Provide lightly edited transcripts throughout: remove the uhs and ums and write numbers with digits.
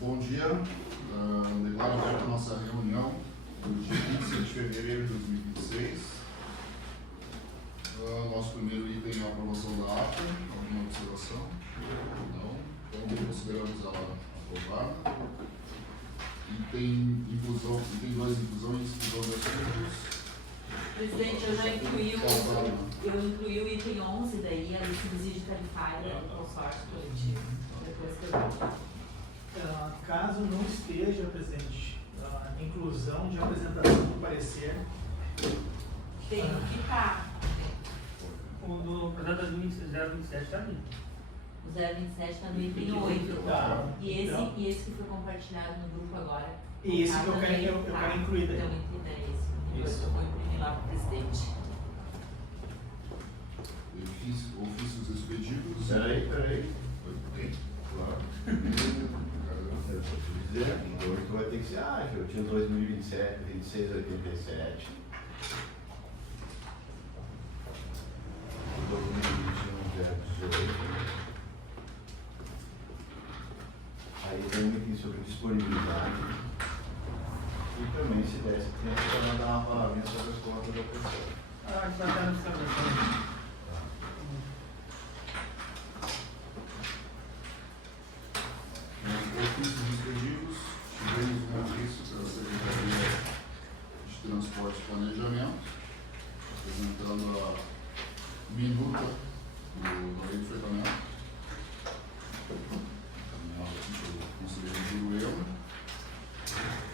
Bom dia, declaro aberta a nossa reunião do dia 26 de fevereiro de 2026. Nosso primeiro item é a aprovação da ata. Alguma observação? Não. Então, consideramos ela aprovada. Item 2, inclusão e exclusão de assuntos. Presidente, eu incluí o item 11 daí, a subsídio tarifária do consórcio coletivo. Depois que eu... Caso não esteja, presidente, a inclusão de apresentação do parecer. Tem que estar. O do projeto 027 está ali. O 027 está no item 8. Tá. E esse que foi compartilhado no grupo agora. E esse que eu quero incluir daí. Então, é esse. Isso. Eu vou imprimir lá para o presidente. Ofícios expedidos. Peraí. Ok. Claro. Eu só te dizer, o 8 vai ter que ser ágil. Eu tinha 2027, 2687. 2021, 018. Aí tem um item sobre disponibilidade. E também, se desse tempo, para mandar uma palavrinha sobre as contas da pessoa. Ah, está até no observação. Ofícios expedidos. Tivemos um ofício pela Secretaria de Transporte e Planejamento, apresentando a minuta do lei de fretamento, caminhada aqui pelo conselheiro Giruelo.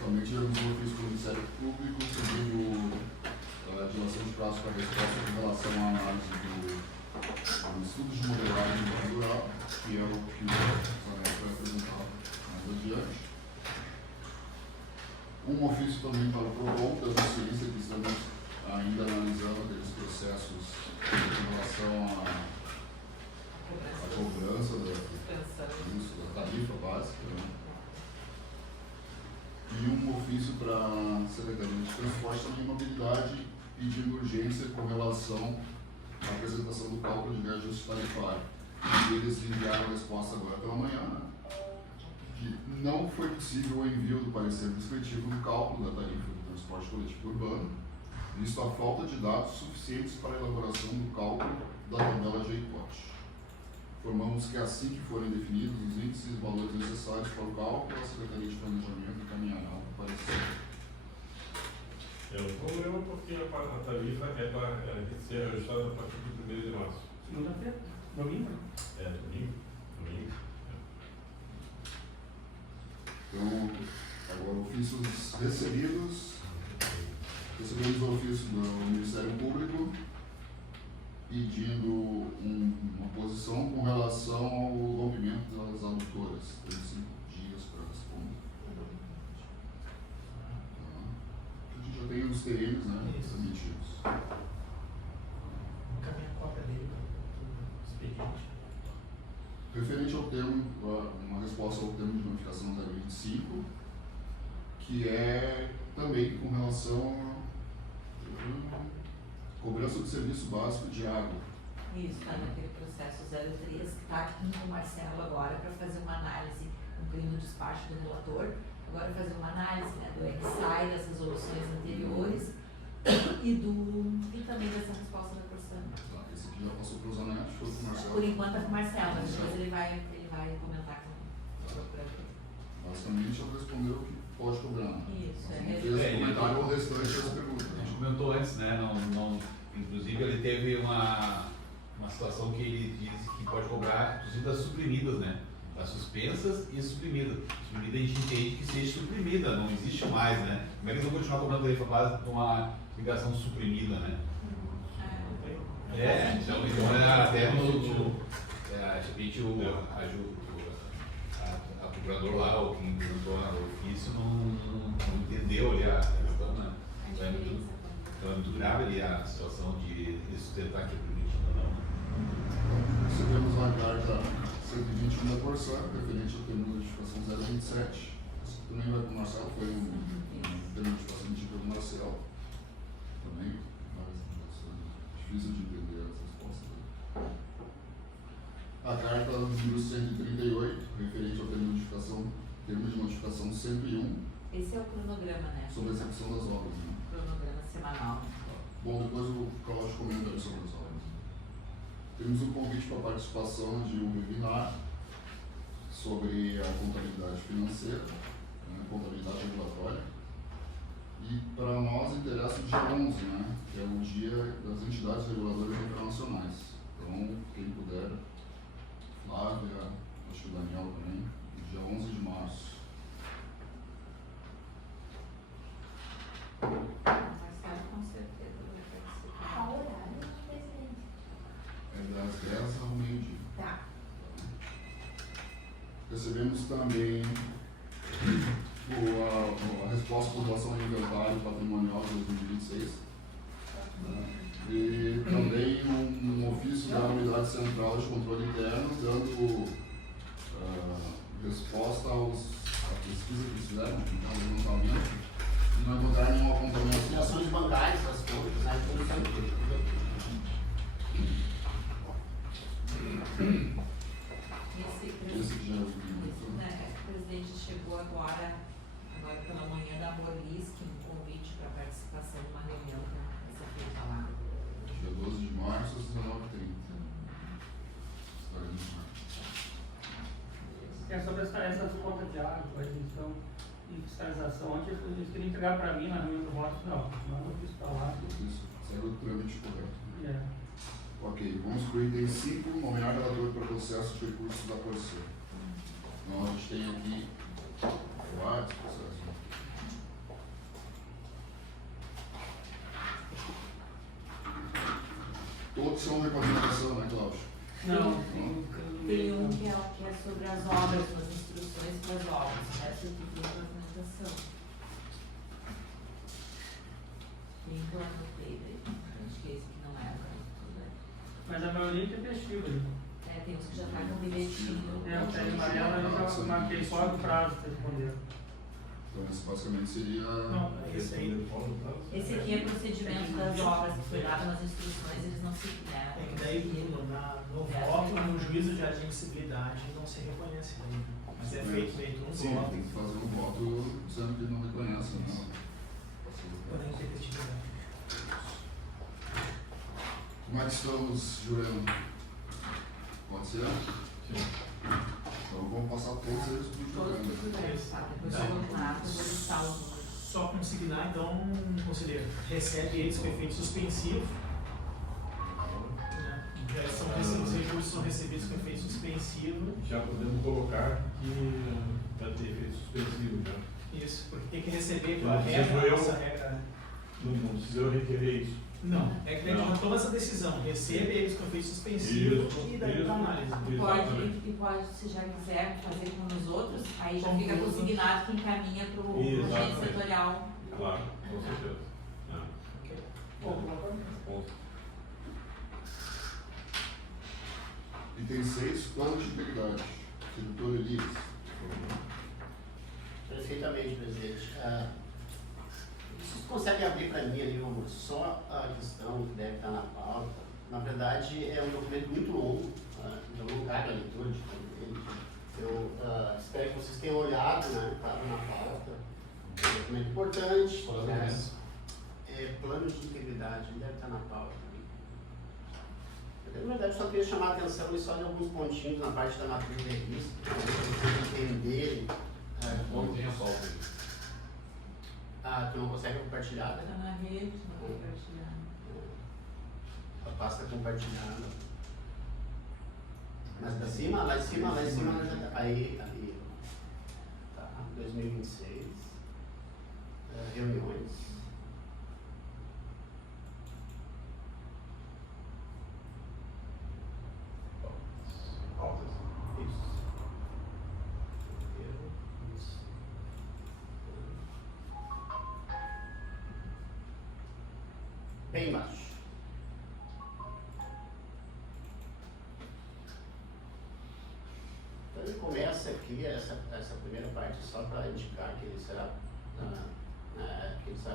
Também tivemos um ofício do Ministério Público pedindo a dilação de prazo para resposta em relação à análise do estudo de modelagem rural, que é o que o Zanetti vai apresentar mais adiante. Um ofício também para o PROCON, da ciência, que estamos ainda analisando aqueles processos em relação à cobrança da tarifa básica, né? E um ofício para a Secretaria de Transporte e Mobilidade pedindo urgência com relação à apresentação do cálculo de reajuste tarifário. E eles enviaram a resposta agora pela manhã, que não foi possível o envio do parecer descritivo do cálculo da tarifa do transporte coletivo urbano, visto a falta de dados suficientes para a elaboração do cálculo da tabela de hipótese. Informamos que assim que forem definidos os índices e valores necessários para o cálculo, a Secretaria de Planejamento encaminhará o parecer. É um problema porque a tarifa é para ser ajustada a partir do 1º de março. Segunda-feira? Domingo? Domingo. Então, agora, ofícios recebidos. Recebemos o ofício do Ministério Público pedindo uma posição com relação ao rompimento das adutoras. Tem 5 dias para responder. A gente já tem os terrenos, né, emitidos. Encaminhar a cópia dele para o expediente. Referente ao termo, uma resposta ao termo de notificação 025, que é também com relação a cobrança do serviço básico de água. Isso, está naquele processo 03, que está aqui com o Marcelo agora para fazer uma análise, cumprindo o despacho do relator, agora fazer uma análise, né, do EXAI, das resoluções anteriores e também dessa resposta da Corsana. Esse aqui já passou para o Zanetti, foi para o Marcelo. Por enquanto está com o Marcelo, mas depois ele vai comentar com o Basicamente, ela respondeu que pode cobrar. Isso, Não fez comentário ao restante das perguntas. A gente comentou antes, né? Inclusive, ele teve uma situação que ele disse que pode cobrar, inclusive, das suprimidas, né? Das suspensas e suprimidas. Suprimida a gente entende que seja suprimida, não existe mais, né? Como é que eles vão continuar cobrando tarifa base com uma ligação suprimida, né? Então até a procurador lá, ou quem apresentou o ofício, não entendeu ali a questão, né? Então é muito grave ali a situação de sustentar que é permitido ou não. Recebemos uma carta 121 da Corsana, referente ao termo de notificação 027. Isso também vai para o Marcelo, foi um termo de notificação emitido pelo Marcelo. Também, difícil de entender as respostas. A carta número 138, referente ao termo de notificação termo de notificação 101 Esse é o cronograma, né? sobre a execução das obras. Né? Cronograma semanal. Bom, depois o Cláudio comenta aí sobre as obras. Temos um convite para a participação de um webinar sobre a contabilidade financeira, né, contabilidade regulatória. E para nós interessa o dia 11, né, que é o dia das entidades reguladoras internacionais. Então, quem puder, Flávia, acho que o Daniel também, dia 11 de março. Marcelo, com certeza, vai participar. Qual horário, presidente? É das 10 ao meio-dia. Tá. Recebemos também a resposta à população de inventário patrimonial de 2026. Né? E também um ofício da Unidade Central de Controle Interno, dando resposta à pesquisa que eles fizeram, no levantamento, e não encontrar nenhum apontamento. Ações bancárias, as contas, né? Tudo Esse que já é o último. Né, o presidente chegou agora pela manhã da Morlisc, um convite para participação de uma reunião que vai ser feita lá. Dia 12 de março, às 19h30. Estaremos lá. É sobre essas contas de água, admissão e fiscalização. Ontem eles queriam entregar para mim na reunião do voto. Não eu fiz para lá. Isso, segue o trâmite correto. É. Ok, vamos para o item 5, nomear relator para processo de recursos da Corsa. Então, a gente tem aqui vários processos. Todos são regulamentação, né, Cláudio? Não, Tem um que é sobre as obras, as instruções para as obras, essa é tudo regulamentação. Tem que eu anotei daí, acho que esse que não é, né? mas a maioria é festiva. Né? É, tem uns que já tá com bilhetinho. É, o pé de amarela eu já marquei fora do prazo para responder. Então, esse basicamente seria. Não, esse aí. Esse aqui é procedimento das obras, que foi dado nas instruções, eles não se, né? É que daí no voto, no juízo de admissibilidade, não se reconhece daí. Mas é feito um Sim, voto tem que fazer um voto dizendo que ele não reconhece, né? por incompetitividade. Como é que estamos, Juliano? Pode ser? Sim. Então vamos passar todos eles por Todos Juliano. os lugares, tá? Depois eu vou lá, eu vou listar os números. Só consignar, então, conselheiro, recebe eles com efeito suspensivo. Os recursos são recebidos com efeito suspensivo. Já podemos colocar que vai ter efeito suspensivo já. Isso, porque tem que receber com Não a regra, preciso eu- nossa regra. Não precisa eu requerer isso. Não, é que daí Não. já toma essa decisão, recebe eles com efeito suspensivo Isso, e daí isso. para análise. Pode, se já quiser fazer como nos outros, aí já fica Concluso. consignado que encaminha para o Exatamente. agente setorial. Claro, com certeza. Ponto. Item 6, plano de integridade. Setor Elias, por favor. Perfeitamente, presidente. Vocês conseguem abrir para mim ali só a questão que deve estar na pauta? Na verdade, é um documento muito longo, então não cabe a leitura de todo ele. Eu espero que vocês tenham olhado, né? Estava na pauta. É um documento importante. Né? Plano de integridade, deve estar na pauta. Eu, na verdade, só queria chamar a atenção só de alguns pontinhos na parte da matriz de registro, para vocês entenderem como. Não tem a pauta aí. Tu não consegue compartilhar, Está né? na rede, não compartilhando. A pasta compartilhada. Mas pra cima, lá em cima, já tá. Aí. Tá, 2026. Reuniões. Pautas. Isso. Isso. Bem embaixo. Então ele começa aqui, essa primeira parte, só para indicar que ele será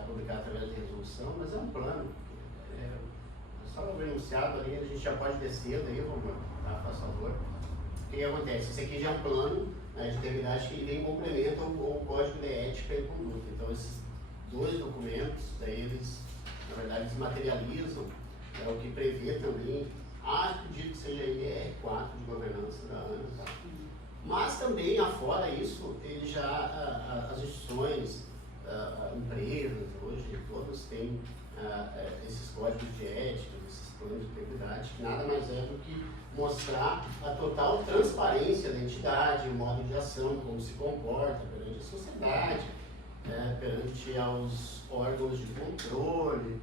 publicado através de resolução, mas é um plano. Só o enunciado ali, a gente já pode descer daí, vamos, tá, faz favor. O que acontece? Esse aqui já é um plano de integridade que vem complementa o Código de Ética e Conduta. Então, esses dois documentos, daí eles, na verdade, eles materializam o que prevê também, acredito que seja a IR4 de governança da ANA, tá? Mas também, afora isso, ele já, as instituições, empresas, hoje, todos têm esses códigos de ética, esses planos de integridade, que nada mais é do que mostrar a total transparência da entidade, o modo de ação, como se comporta perante a sociedade, perante aos órgãos de controle,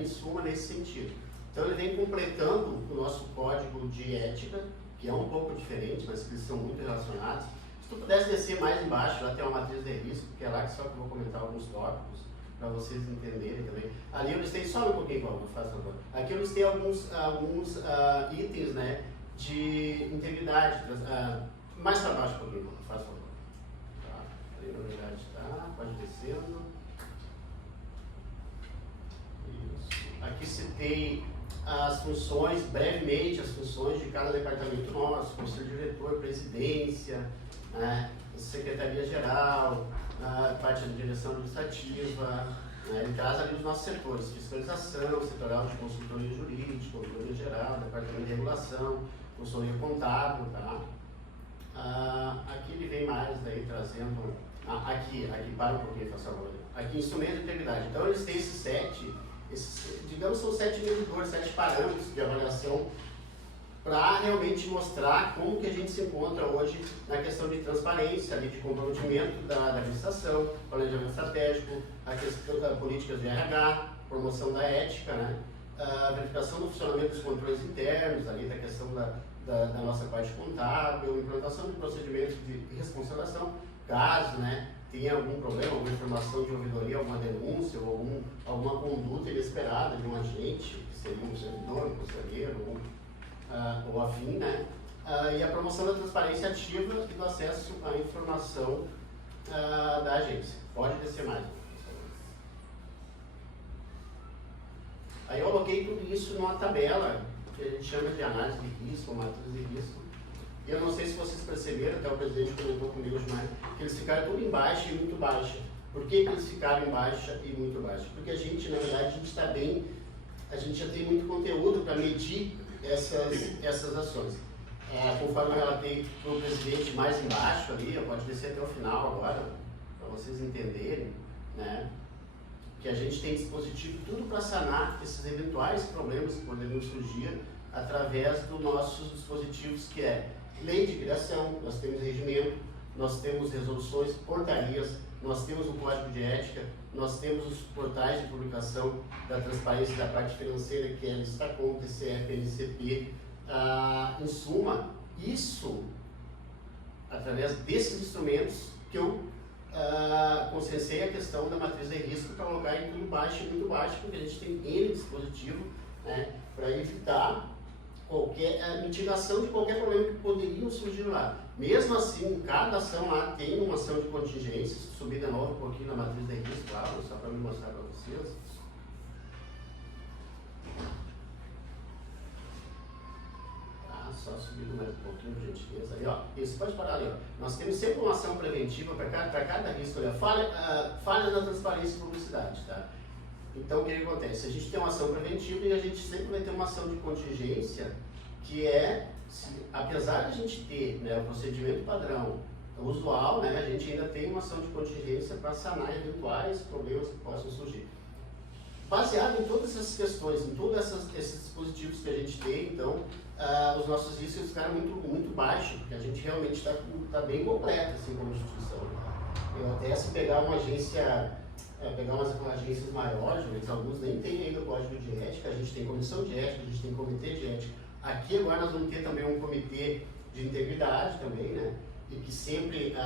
em suma, nesse sentido. Então, ele vem completando o nosso código de ética, que é um pouco diferente, mas que eles são muito relacionados. Se tu pudesse descer mais embaixo, lá tem uma matriz de risco, que é lá que só que eu vou comentar alguns tópicos, para vocês entenderem também. Ali eu listei, só um pouquinho, Paulo, faz favor. Aqui eu listei alguns itens, né, de integridade. Mais para baixo um pouquinho, Paulo, faz favor. Tá. Ali na verdade tá, pode descendo. Isso. Aqui citei as funções, brevemente, as funções de cada departamento nosso, conselho diretor, presidência, secretaria-geral, parte da direção administrativa, ele traz ali os nossos setores, fiscalização, setorial de consultoria jurídica, consultoria geral, departamento de regulação, consultoria contábil, tá? Aqui ele vem mais daí trazendo, aqui para um pouquinho, por favor. Aqui, instrumento de integridade. Então eles têm esses 7, digamos, são 7 medidores, 7 parâmetros de avaliação para realmente mostrar como que a gente se encontra hoje na questão de transparência, ali, de comprometimento da administração, planejamento estratégico, a questão das políticas de RH, promoção da ética, né? A verificação do funcionamento dos controles internos, ali, da questão da nossa parte contábil, implantação de procedimentos de responsabilização, caso, né, tenha algum problema, alguma informação de ouvidoria, alguma denúncia ou alguma conduta inesperada de um agente, que seria um servidor, um conselheiro, ou afim, né? E a promoção da transparência ativa e do acesso à informação da agência. Pode descer mais. Aí eu coloquei tudo isso numa tabela que a gente chama de análise de risco, matriz de risco. E eu não sei se vocês perceberam, até o presidente comentou comigo hoje mais, que eles ficaram tudo em baixa e muito baixa. Por que eles ficaram em baixa e muito baixa? Porque a gente, na verdade, a gente está bem, a gente já tem muito conteúdo para medir essas ações. Conforme eu relatei para o presidente mais embaixo ali, eu pode descer até o final agora, para vocês entenderem, né, que a gente tem dispositivo tudo para sanar esses eventuais problemas que poderiam surgir através dos nossos dispositivos, que é lei de criação, nós temos regimento, nós temos resoluções, portarias, nós temos o código de ética, nós temos os portais de publicação da transparência da parte financeira, que é a Listacom, TCF, NCP. Em suma, isso, através desses instrumentos, que eu conscienciei a questão da matriz de risco para colocar em tudo baixo e muito baixo, porque a gente tem N dispositivo, né, para evitar qualquer mitigação de qualquer problema que poderia surgir lá. Mesmo assim, cada ação lá tem uma ação de contingência. Subir de novo um pouquinho na matriz de risco lá, só para me mostrar para vocês. Tá, só subindo mais um pouquinho, por gentileza. Ali, ó. Isso, pode parar ali, ó. Nós temos sempre uma ação preventiva para cada risco. Olha, falha na transparência e publicidade, tá? Então, o que acontece? A gente tem uma ação preventiva e a gente sempre vai ter uma ação de contingência, que é, apesar de a gente ter, né, o procedimento padrão usual, né, a gente ainda tem uma ação de contingência para sanar eventuais problemas que possam surgir. Baseado em todas essas questões, em todos esses dispositivos que a gente tem, então, os nossos riscos ficaram muito baixos, porque a gente realmente está bem completo, assim, como instituição. Eu até, se pegar uma agência... pegar umas agências maiores, alguns nem tem ainda o código de ética, a gente tem comissão de ética, a gente tem comitê de ética. Aqui agora nós vamos ter também um comitê de integridade também, né? E que sempre,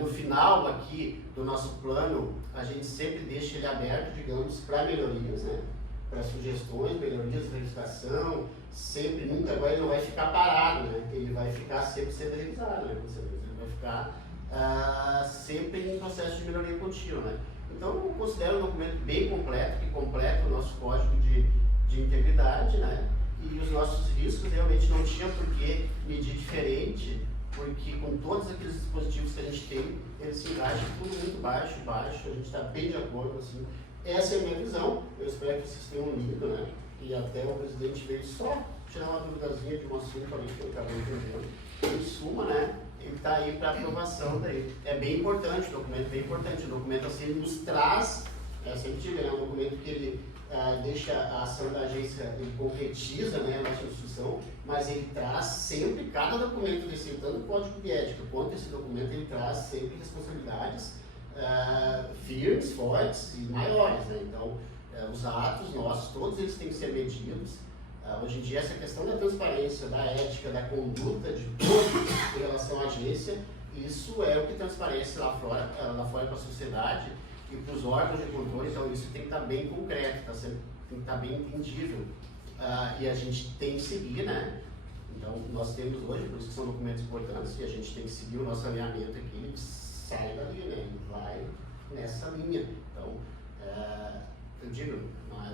no final aqui do nosso plano, a gente sempre deixa ele aberto, digamos, para melhorias, né? Para sugestões, melhorias, verificação, sempre, nunca, agora ele não vai ficar parado, né? Ele vai ficar sempre sendo revisado, né? Ele vai ficar sempre em processo de melhoria contínua, né? Então, eu considero um documento bem completo, que completa o nosso código de integridade, né? E os nossos riscos realmente não tinha por que medir diferente porque com todos aqueles dispositivos que a gente tem, eles se encaixam tudo muito baixo, a gente está bem de acordo, assim. Essa é a minha visão, eu espero que vocês tenham lido, né? E até o presidente veio só tirar uma duvidazinha de um assunto ali que eu acabei entendendo. Em suma, né? Ele está aí para aprovação daí. É bem importante, o documento é bem importante. O documento assim ele nos traz, sempre tive, né? Um documento que ele deixa a ação da agência, ele concretiza, né, a nossa instituição, mas ele traz sempre, cada documento desse, tanto o código de ética quanto esse documento, ele traz sempre responsabilidades firmes, fortes e maiores, né? Então, os atos nossos, todos eles têm que ser medidos. Hoje em dia, essa questão da transparência, da ética, da conduta de todos em relação à agência, isso é o que transparece lá fora para a sociedade e para os órgãos de controle. Então, isso tem que estar bem concreto, tem que estar bem entendível. E a gente tem que seguir, né? Então, nós temos hoje, por isso que são documentos importantes, e a gente tem que seguir o nosso alinhamento aqui, ele sai dali, né? Ele vai nessa linha. Então, eu digo,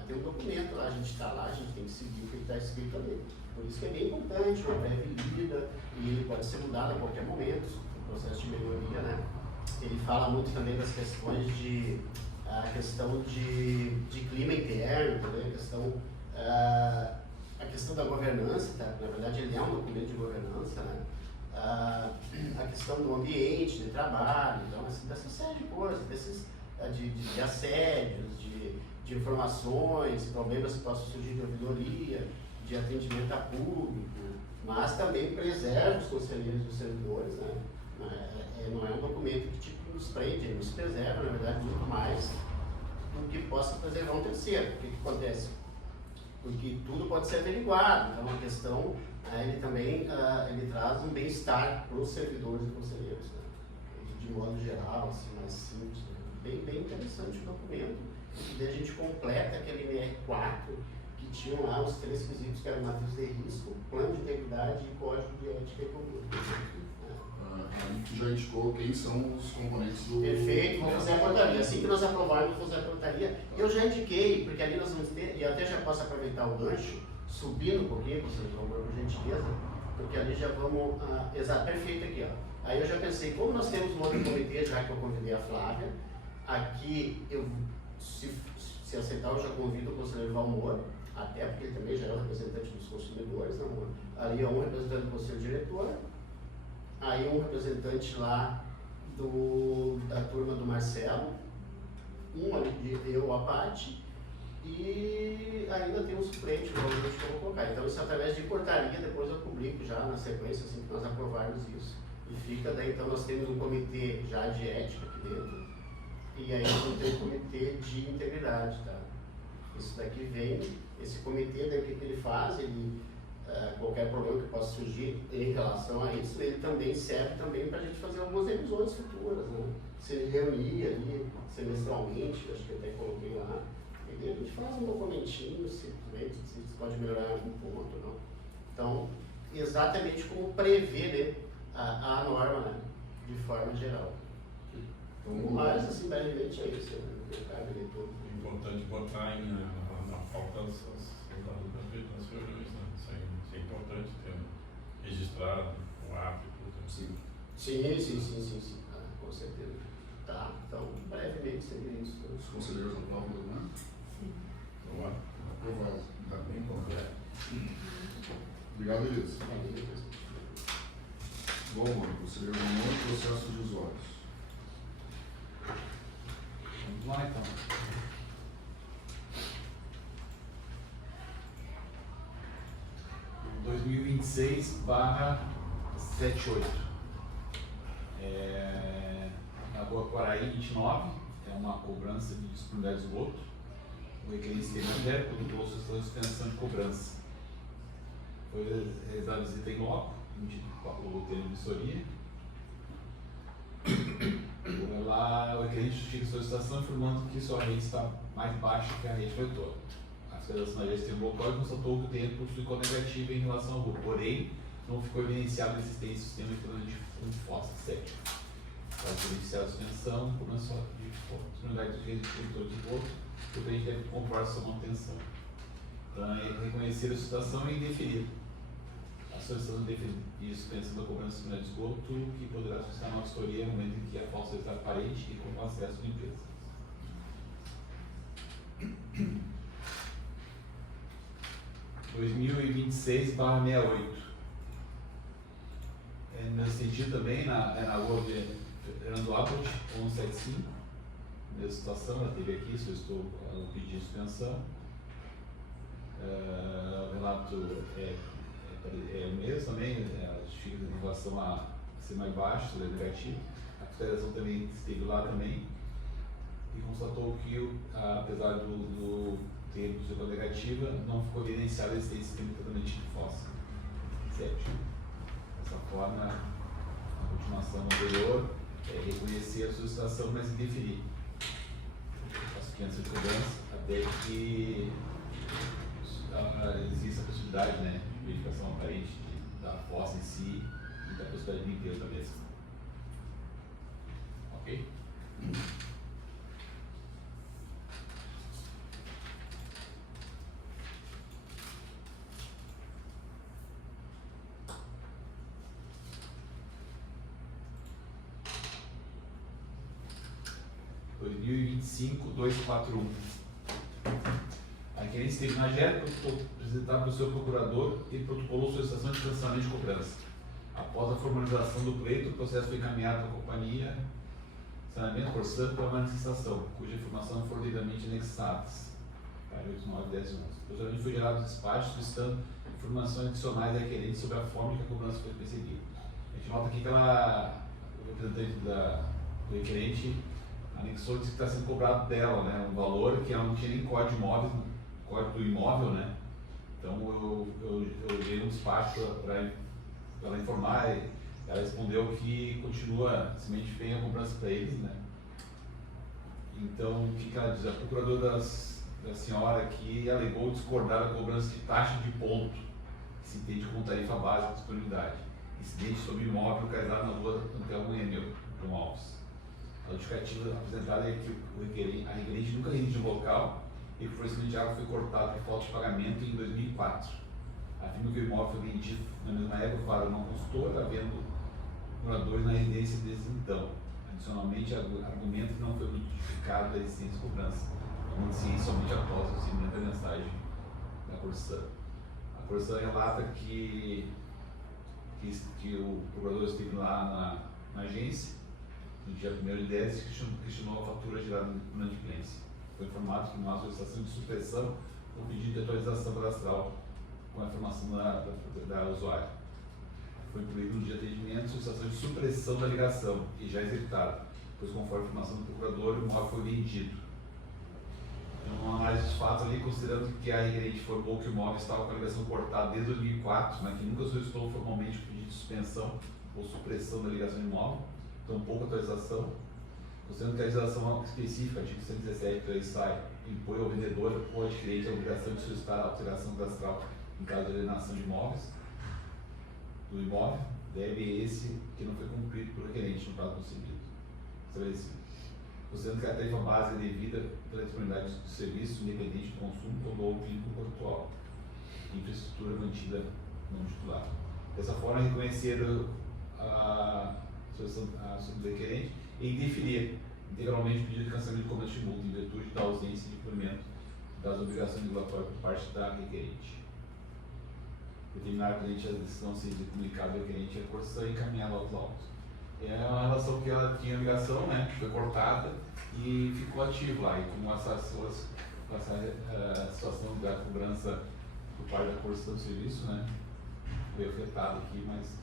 tem um documento lá, a gente está lá, a gente tem que seguir o que está escrito ali. Por isso que é bem importante, uma breve lida, e ele pode ser mudado a qualquer momento, no processo de melhoria, né? Ele fala muito também das questões a questão de clima interno, também a questão da governança, tá? Na verdade ele é um documento de governança, né? A questão do ambiente de trabalho, então, assim, dessa série de coisas, de assédios, de informações, problemas que possam surgir de ouvidoria, de atendimento a público, mas também preserva os conselheiros e os servidores, né? Não é um documento que tipo, nos prende, ele nos preserva, na verdade, muito mais do que possa preservar um terceiro. O que acontece? Porque tudo pode ser averiguado, então a questão, ele também ele traz um bem-estar para os servidores e conselheiros, né? De modo geral, assim, mais simples, né? Bem interessante o documento. E daí a gente completa aquele MR4 que tinham lá os 3 quesitos que eram matriz de risco, plano de integridade e código de ética e conduta. A já indicou quem são os componentes do... Perfeito, vamos fazer a portaria. Assim que nós aprovarmos, vamos fazer a portaria. Eu já indiquei, porque ali nós vamos ter, e até já posso aproveitar o gancho, subindo um pouquinho, por favor, por gentileza, porque ali já vamos... exato, perfeito aqui, ó. Aí eu já pensei, como nós temos um outro comitê, já que eu convidei a Flávia, aqui eu... Se aceitar, eu já convido o conselheiro Valmor, até porque ele também já é o representante dos consumidores, não? Ali é um representante do conselho diretor, aí um representante lá da turma do Marcelo, um ali eu, a Paty, e ainda tem um suplente, provavelmente, que eu vou colocar. Então isso através de portaria, depois eu publico já na sequência, assim que nós aprovarmos isso. E fica daí, então nós temos um comitê já de ética aqui dentro, e aí vamos ter um comitê de integridade, tá? Isso daqui vem, esse comitê daí o que ele faz, qualquer problema que possa surgir em relação a isso, ele também serve também para a gente fazer algumas revisões futuras, né? Se ele reunir ali semestralmente, acho que eu até coloquei lá, e daí a gente faz um documentinho, se pode melhorar em algum ponto, não. Então, exatamente como prever, né, a norma, né, de forma geral. Então, mais assim, brevemente é isso, né? É importante botar na pauta os dados das reuniões, né? Isso é importante ter registrado, o app e tudo. Sim. Sim. Com certeza. Tá, então, brevemente seria isso. Os conselheiros aprovam o documento? Sim. Então, aprovado. Está bem concreto. Obrigado, Elisa. Bom, conselheiro Valmor, processo de usuários. Vamos lá então. O 2026/78. Na Rua Quaraí 29, é uma cobrança de disponibilidade de esgoto. O requerente teve pelo suspensão de cobrança. Foi realizada a visita em loco, emitido pelo termo de vistoria. Lá, o requerente justifica a solicitação informando que sua rede está mais baixa que a rede coletora. A fiscalização da gestão local constatou que o terreno possui cota negativa em relação ao grupo, porém, não ficou evidenciado a existência do sistema de fossa séptica. Para beneficiar a suspensão, começou de disponibilidade do requeritor de voto, o requerente deve comprovar sua manutenção. Então, é reconhecer a situação e indeferir a solicitação de suspensão da cobrança de de esgoto, que poderá solicitar uma auditoria no momento em que a falsa está aparente e com acesso à empresa. (2026/68). Nesse sentido também, na rua Fernando Abbott, 175, mesma situação, ela teve aqui, solicitou o pedido de suspensão. O relato é o mesmo também, a justificativa em relação a ser mais baixo, ser negativo. A fiscalização também esteve lá também e constatou que, apesar do tempo de ser negativa, não ficou evidenciada a existência de tratamento de fóssil. Certo? Dessa forma, a continuação anterior é reconhecer a solicitação, mas indeferir a suspensão de cobrança até que existe a possibilidade, né, de verificação aparente da fossa em si e da possibilidade de limpeza mesmo. Ok? (2025/241). A requerente esteve na JER, apresentada pelo seu procurador e protocolou solicitação de cancelamento de cobrança. Após a formalização do pleito, o processo foi encaminhado à companhia Saneamento Corsã para manifestação, cuja informação foram devidamente anexadas. 8, 9, 10 e 11. Posteriormente foi gerado despacho solicitando informações adicionais da requerente sobre a forma que a cobrança foi perseguida. A gente nota aqui que o representante do requerente anexou disse que está sendo cobrado dela, né, um valor que ela não tinha nem código do imóvel, né? Então eu dei um despacho para ela informar, e ela respondeu que continua semente bem a cobrança para eles, né? Então o que ela diz? A procuradora da senhora aqui alegou discordar da cobrança de taxa de ponto, que se entende como tarifa básica de disponibilidade, incidente sobre imóvel localizado na rua Antel Wendel, João Alves. A justificativa apresentada é que a requerente nunca residiu no local e que o fornecimento de água foi cortado por falta de pagamento em 2004. Afirma que o imóvel foi vendido na mesma época para não consultor, havendo moradores na residência desde então. Adicionalmente, argumenta que não foi notificado da existência de cobrança, tomando ciência somente após o recebimento da mensagem da Corsã. A Corsã relata que o procurador esteve lá na agência no dia 1º de 10 e questionou a fatura gerada por inadimplência. Foi informado que não há solicitação de supressão ou pedido de atualização cadastral com a informação da usuária. Foi incluído no dia de atendimento solicitação de supressão da ligação, que já é executada, pois conforme a informação do procurador, o imóvel foi vendido. Então, uma análise dos fatos ali, considerando que a requerente informou que o imóvel estava com a ligação cortada desde 2004, mas que nunca solicitou formalmente o pedido de suspensão ou supressão da ligação do imóvel, então pouca atualização, considerando que a legislação específica, artigo 117 do EISAI, impõe ao vendedor ou adquirente a obrigação de solicitar a alteração cadastral em caso de alienação de imóveis, do imóvel, deve esse que não foi cumprido por requerente no prazo concedido. Estabelecido. Considerando que a tarifa base é devida pela disponibilidade de serviço independente do consumo ou do outro vínculo contratual, infraestrutura mantida não titular. Dessa forma, reconhecer a solução do requerente e indeferir integralmente o pedido de cancelamento de cobrança de multa em virtude da ausência de cumprimento das obrigações regulatórias por parte da requerente. Determinar a cliente a decisão seja comunicada ao requerente a Corsã e encaminhada ao auto. É uma relação que ela tinha ligação, né, foi cortada e ficou ativo lá. E como essa situação da cobrança por parte da Corsã do serviço, né, foi afetada aqui, mas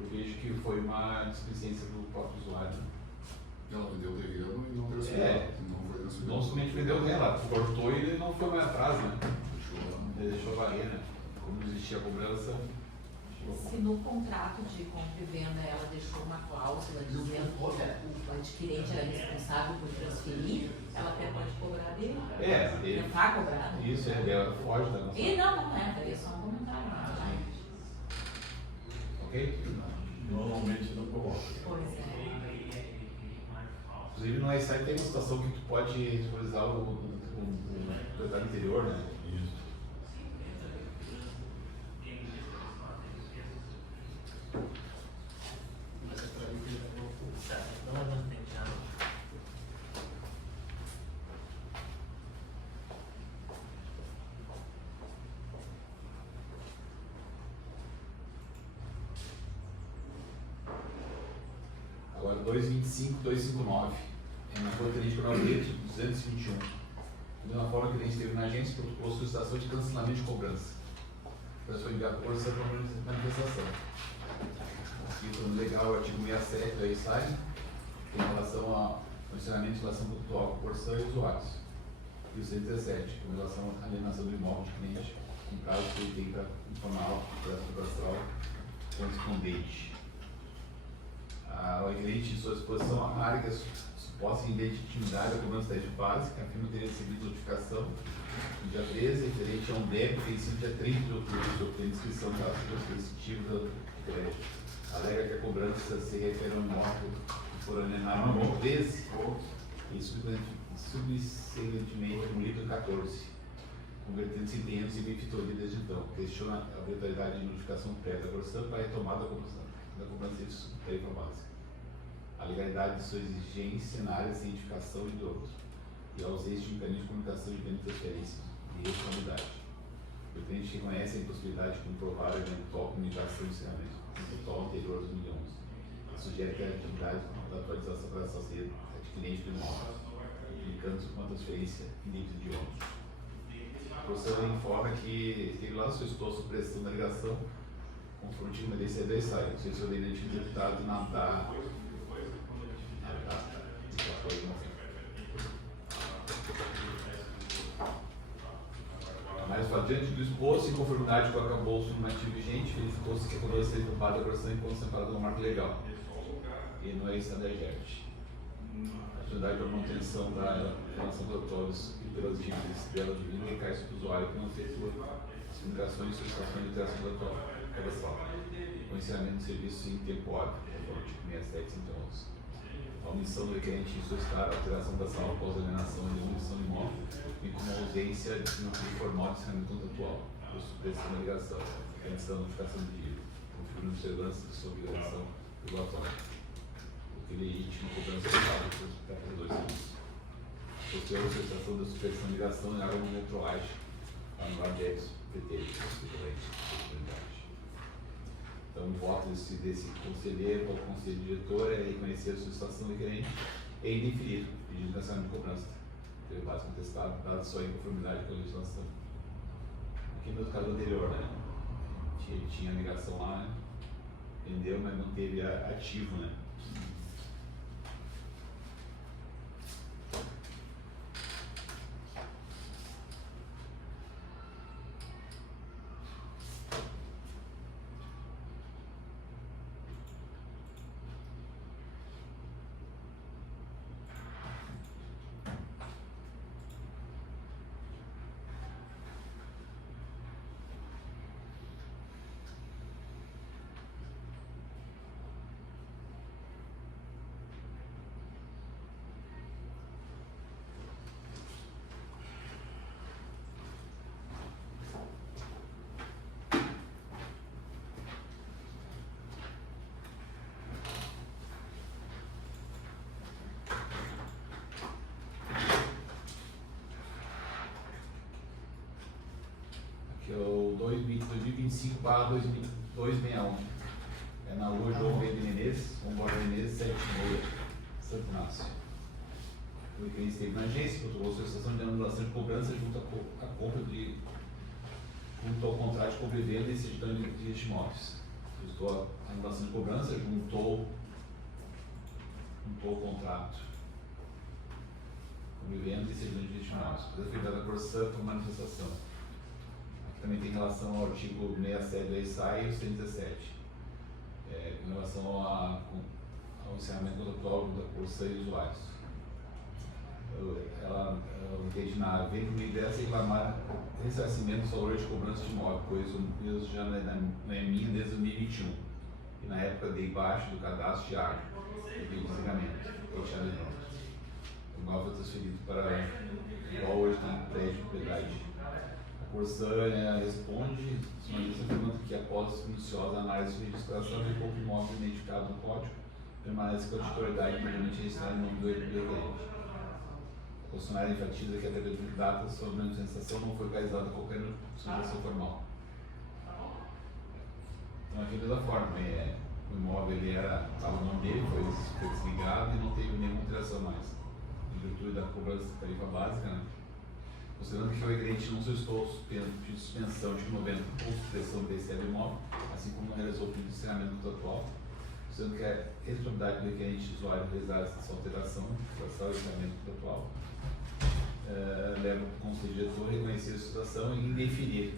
eu vejo que foi uma displicência do próprio usuário. Ela vendeu o terreno e não transferiu. Não foi transferido. Não somente vendeu o terreno, ela cortou e ele não foi mais atrás, né? Ele deixou varrer, né? Como não existia a cobrança. Se no contrato de compra e venda ela deixou uma cláusula dizendo que o adquirente era responsável por transferir, ela até pode cobrar dele. Ele tentar cobrar. Né? Isso, ela foge da nossa. E não é, daí é só um comentário. Né? Ok? Normalmente não coloca. Pois é. Inclusive no EISAI tem uma situação que tu pode visualizar o proprietário interior, né? Isso. 225, 259. É na rua Tenente Coronel Brito, 221. Da mesma forma que a gente teve na agência, protocolou solicitação de cancelamento de cobrança. Então, foi enviado por essa manifestação. Aqui, todo legal, o artigo 67 da ESAI, em relação ao funcionamento de relação pontual com Corsã e usuários. E o 117, com relação à alienação do imóvel de cliente, em caso que ele tenha para informar o processo cadastral correspondente. O requerente, em sua exposição, a área que é suposta legitimidade da cobrança da rede básica, afirma ter recebido notificação no dia 13, referente a um débito vencido no dia 30 de outubro, obtendo inscrição da ação sensitiva do crédito. Alega que a cobrança se refere ao imóvel que for alienado no dia 13 e subsequentemente no item 14, convertendo-se em terrenos e benfeitoria desde então. Questiona a obrigatoriedade de notificação prévia da Corsã para a retomada da cobrança de tarifa básica, a legalidade de sua exigência na área de cientificação e de outros, e a ausência de mecanismo de comunicação de bem de transferência de responsabilidade. O cliente reconhece a impossibilidade de comprovar a eventual comunicação de encerramento condutual anterior aos 2011. Sugere que a atividade da atualização para a ser adquirente do imóvel, implicando-se com a transferência indevida de ônus. O professor informa que teve lá solicitou a supressão da ligação conforme o artigo 96 da ESAI. Não sei se eu dei identificado na data. Mas, diante do exposto, em conformidade com o arcabouço normativo vigente, verificou-se que a cobrança seja ocupada por ação enquanto separada do marco legal. E não é isso da DERGERT. A atividade de manutenção da relação de relatórios e pelas dívidas dela divina recai sobre o usuário que não efetua as comunicações e solicitações de interação cadastral. O encerramento do serviço em tempo hábil, conforme o artigo 67 e 111. A omissão do requerente em solicitar a alteração da sala após a alienação e demolição do imóvel, bem como a ausência de núcleo formal de encerramento contratual, por supressão da ligação, retenção da notificação de dívida, configurando segurança de sua obrigação regulatória. O que legítimo cobrança paga por captadores de serviço. Posterior à solicitação da supressão da ligação em área monotrolagem, anular de ex-PT, então, o voto desse conselheiro ou conselho diretor é reconhecer a solicitação do requerente e indeferir o pedido de cancelamento de cobrança. Teve base contestado, dado só em conformidade com a legislação. Aqui no caso anterior, né? Tinha ligação lá, né? Vendeu, mas não teve ativo, né? Que é o 2025/2261. É na rua João Pedro Menezes, Borba Menezes, 76, Santo Inácio. O requerente esteve na agência, protocolou solicitação de anulação de cobrança junto à compra junto ao contrato de compra e venda e certidão de imóveis. Solicitou a anulação de cobrança, juntou o contrato compra e venda e certidão de imóveis. Foi feita a Corsã por manifestação. Também tem relação ao artigo 67 da ESAI e o 117, com relação ao encerramento contratual da Corsã e usuários. Ela entende na V1010 reclamar ressarcimento do valor de cobrança de imóvel, pois o mesmo já não é minha desde 2021, e na época dei baixo do cadastro diário, de desligamento, o imóvel transferido para igual hoje tem prédio de propriedade. A Corsã responde, afirmando que após minuciosa análise de registração, de pouco imóvel identificado no código, permanece com a titularidade previamente registrada no nome do requerente. A funcionária enfatiza que até a data sua manifestação não foi realizada qualquer solicitação formal. Então, aqui da mesma forma, o imóvel estava no nome dele, foi desligado e não teve nenhuma alteração mais. Em virtude da cobrança da tarifa básica, né? Considerando que o requerente não solicitou de suspensão de 90 ou supressão do ICL do imóvel, assim como não realizou o pedido de encerramento contratual, considerando que é responsabilidade do requerente usuário realizar essa alteração, o encerramento contratual, leva o Conselho Diretor a reconhecer a situação e indeferir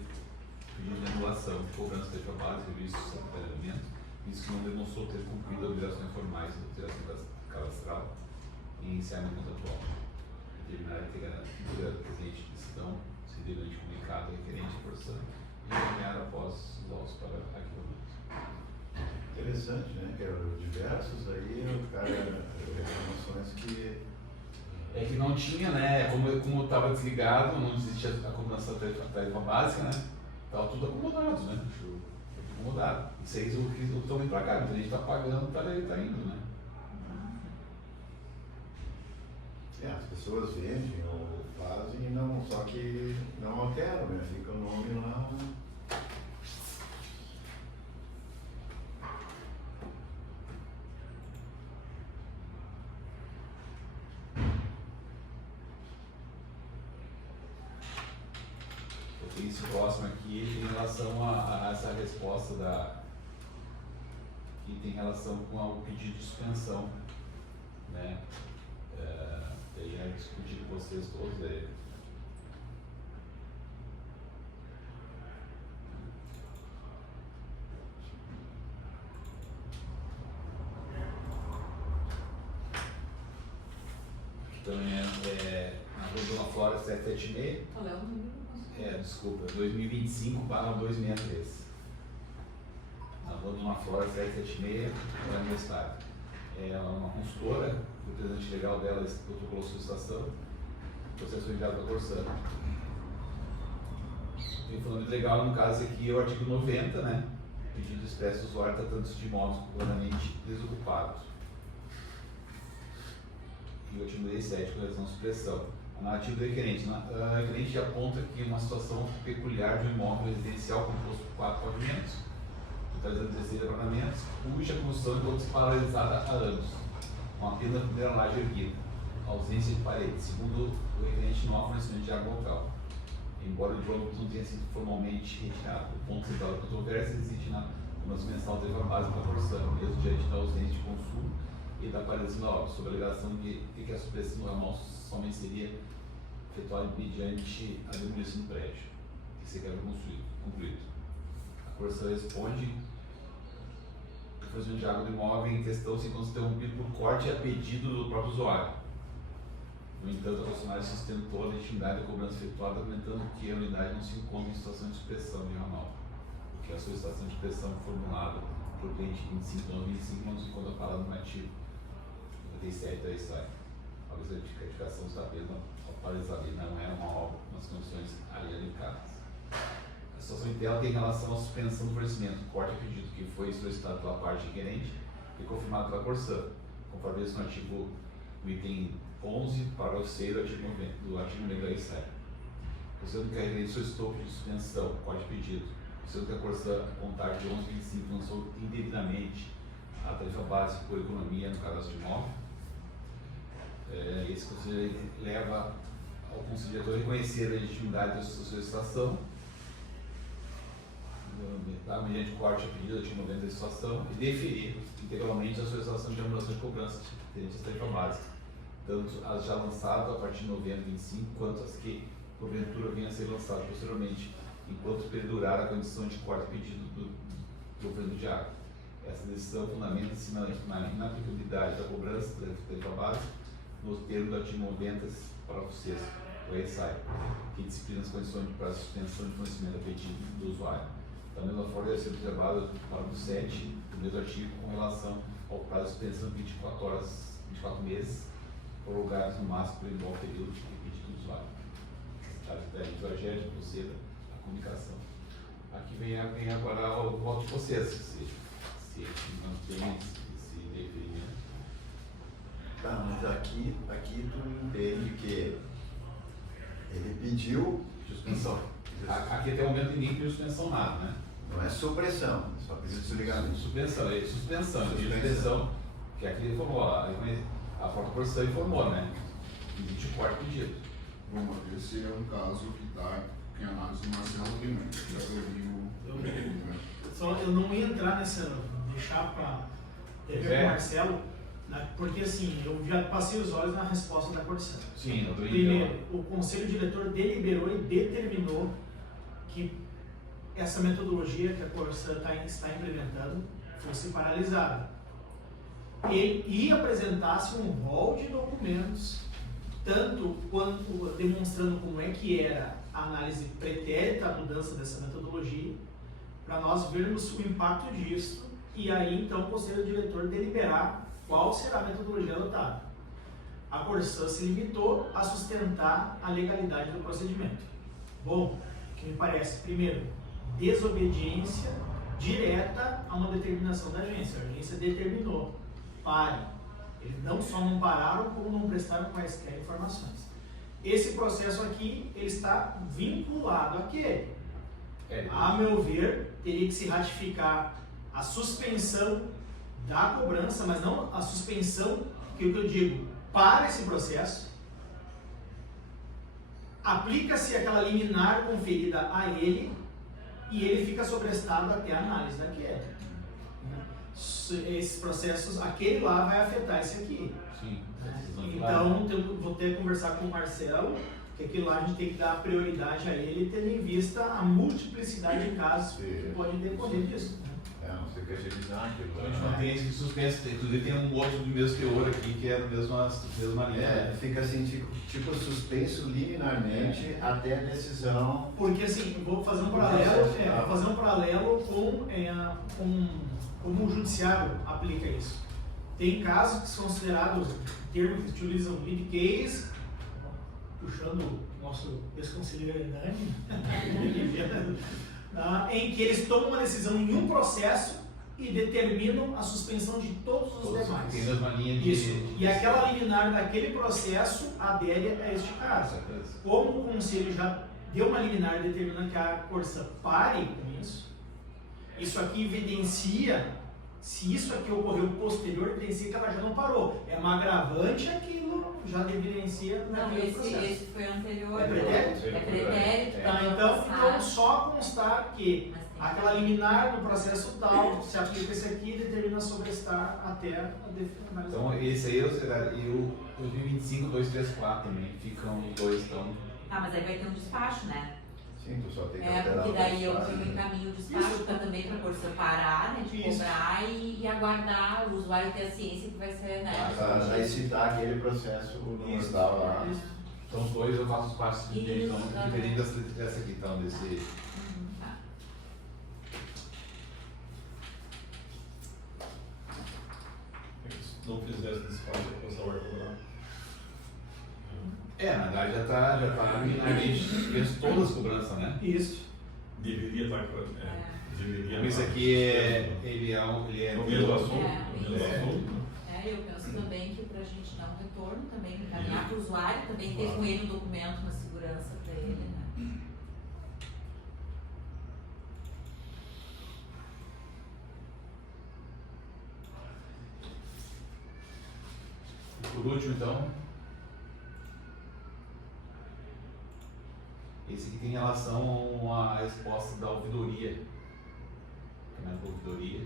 pedido de anulação de cobrança da tarifa básica, visto o detalhamento, visto que não demonstrou ter cumprido obrigações formais de alteração cadastral e encerramento contratual. Determinar a integra do presente de decisão, se devidamente comunicado ao requerente forçando e encaminhar após os autos para arquivamento. Interessante, né? Que eram diversos aí, o cara, reclamações que. É que não tinha, né? Como estava desligado, não existia a cobrança da tarifa básica, né? Estava tudo acomodado, né? Tudo acomodado. E vocês o que estão indo para cá, então a gente está pagando, tá indo, né? As pessoas vendem ou fazem, não, só que não alteram, né? Fica o nome lá. Eu tenho esse próximo aqui em relação a essa resposta que tem relação com o pedido de suspensão, né? Daí eu discuti com vocês todos aí. Também na Rua Dona Flora 776. Qual é o número? Desculpa, 2025 para 263. Na Rua Dona Flora 776, no Universitário. É uma consultora, o representante legal dela protocolou solicitação, o processo foi enviado para a Corsã. O fundamento legal, no caso aqui, é o artigo 90, né? Pedido expresso do usuário tratando-se de imóveis completamente desocupados. E o artigo 17, com relação à supressão. A narrativa do requerente. O requerente aponta aqui uma situação peculiar de um imóvel residencial composto por 4 pavimentos, totalizando 16 apartamentos, cuja construção encontra-se paralisada há anos, com apenas a primeira laje erguida, ausência de paredes, segundo o requerente não há fornecimento de água local. Embora o diploma não tenha sido formalmente retirado, o ponto central da controvérsia existe na cobrança mensal da tarifa básica da forçando, mesmo diante da ausência de consumo e da paralisação da obra, sob a alegação de que a supressão do ramal somente seria efetuada mediante a demolição do prédio, que sequer foi concluído. A Corsã responde: o fornecimento de água do imóvel em questão se encontra interrompido por corte a pedido do próprio usuário. No entanto, a concessionária sustentou a legitimidade da cobrança efetuada, argumentando que a unidade não se encontra em situação de supressão de ramal, porque a solicitação de supressão formulada por cliente 25/25 não se encontra parada no ativo 97 da SAI. A certificação está apenas atualizada e não é uma obra nas condições ali alinhadas. A situação interna tem relação à suspensão do fornecimento, corte a pedido que foi solicitado pela parte requerente e confirmado pela Corsã, conforme isso no artigo, no item 11, parágrafo 6 do artigo 90 da SAI. Considerando que a requerente solicitou de suspensão, corte pedido, considerando que a Corsã, a contar de 11/25, lançou indevidamente a tarifa básica por economia no cadastro de imóvel, esse conselho leva ao Conselho Diretor a reconhecer a legitimidade da sua solicitação, mediante corte a pedido do artigo 90 da situação, e deferir integralmente a solicitação de anulação de cobrança referente à tarifa básica, tanto as já lançadas a partir de novembro de 25, quanto as que, porventura, venham a ser lançadas posteriormente, enquanto perdurar a condição de corte pedido do governo de água. Essa decisão fundamenta-se na inaplicabilidade da cobrança da tarifa básica nos termos do artigo 90, parágrafo 6 do ESAI, que disciplina as condições para a suspensão de fornecimento a pedido do usuário. Da mesma forma, deve ser observado o parágrafo 7 do mesmo artigo com relação ao prazo de suspensão de 24 meses, prorrogados no máximo por igual período de pedido do usuário. Daí, tragédia, proceda a comunicação. Aqui vem agora o voto de vocês, se mantém esse deferimento. Tá, mas aqui tu entende que ele pediu Suspensão. Aqui até o momento ninguém pediu suspensão nada, né? Não é supressão, só precisa de desligamento. Suspensão, Suspensão. que é aquele informou, a porta-corção informou, né? Existe o corte pedido. Bom, esse é um caso que está em análise do Marcelo Pimenta, que já ouviu. Só eu não ia entrar nessa, deixar para ver com o Marcelo, né, porque assim, eu já passei os olhos na resposta da Corsã. Sim, eu tô Primeiro, o Conselho Diretor deliberou e determinou que essa metodologia que a Corsã está implementando fosse paralisada. E apresentasse um rol de documentos, tanto quanto demonstrando como é que era a análise pretérita à mudança dessa metodologia, para nós vermos o impacto disso e aí então o Conselho Diretor deliberar qual será a metodologia adotada. A Corsã se limitou a sustentar a legalidade do procedimento. Bom, o que me parece, primeiro, desobediência direta a uma determinação da agência. A agência determinou, pare. Eles não só não pararam, como não prestaram quaisquer informações. Esse processo aqui, ele está vinculado a quê? A meu ver, teria que se ratificar a suspensão da cobrança, mas não a suspensão, que o que eu digo, para esse processo, aplica-se aquela liminar conferida a ele e ele fica sobrestado até a análise da queda. Esses processos, aquele lá vai afetar esse aqui. Sim. Então, vou ter que conversar com o Marcelo, que aquilo lá a gente tem que dar prioridade a ele, tendo em vista a multiplicidade de casos que podem decorrer disso. Não sei o que agilizar aquilo. Então a gente mantém esse suspenso, inclusive tem um outro do mesmo teor aqui, que é a mesma linha. Fica assim, tipo suspenso liminarmente até a decisão. Porque assim, eu vou fazer um paralelo com como o judiciário aplica isso. Tem casos que são considerados, termos que utilizam lead case, puxando o nosso ex-conselheiro Hernani, em que eles tomam uma decisão em um processo e determinam a suspensão de todos os demais. Tem a mesma linha de... Isso. E aquela liminar daquele processo adere a este caso. Como o Conselho já deu uma liminar determinando que a Corsã pare com isso aqui evidencia, se isso aqui ocorreu posterior, evidencia que ela já não parou. É uma agravante, aquilo já evidencia naquele processo. Esse foi o anterior. É pretérito? É pretérito. Então só constar que aquela liminar no processo tal, se aplica esse aqui e determina sobrestar até a finalização. Então esse aí e o 2025, 234 também, ficam os dois, então... Mas aí vai ter um despacho, né? Sim, tu só tem que alterar. Porque daí eu o encaminho o despacho também para a Corsã parar, né, de cobrar e aguardar o usuário ter a ciência que vai ser, né? Para excitar aquele processo no portal lá. Então os dois eu faço os passos diferentes, então, diferente dessa aqui, então, desse... Tá. Se não fizesse despacho, a pessoa vai cobrar. Na verdade já tá minimamente, penso todas as cobranças, né? Isso. Deveria estar deveria. Então esse aqui ele é o mesmo assunto. Eu penso também que para a gente dar um retorno também, encaminhar para o usuário, também ter com ele um documento, uma segurança para ele, né? Por último, então, esse aqui tem relação à resposta da ouvidoria. Canal da ouvidoria.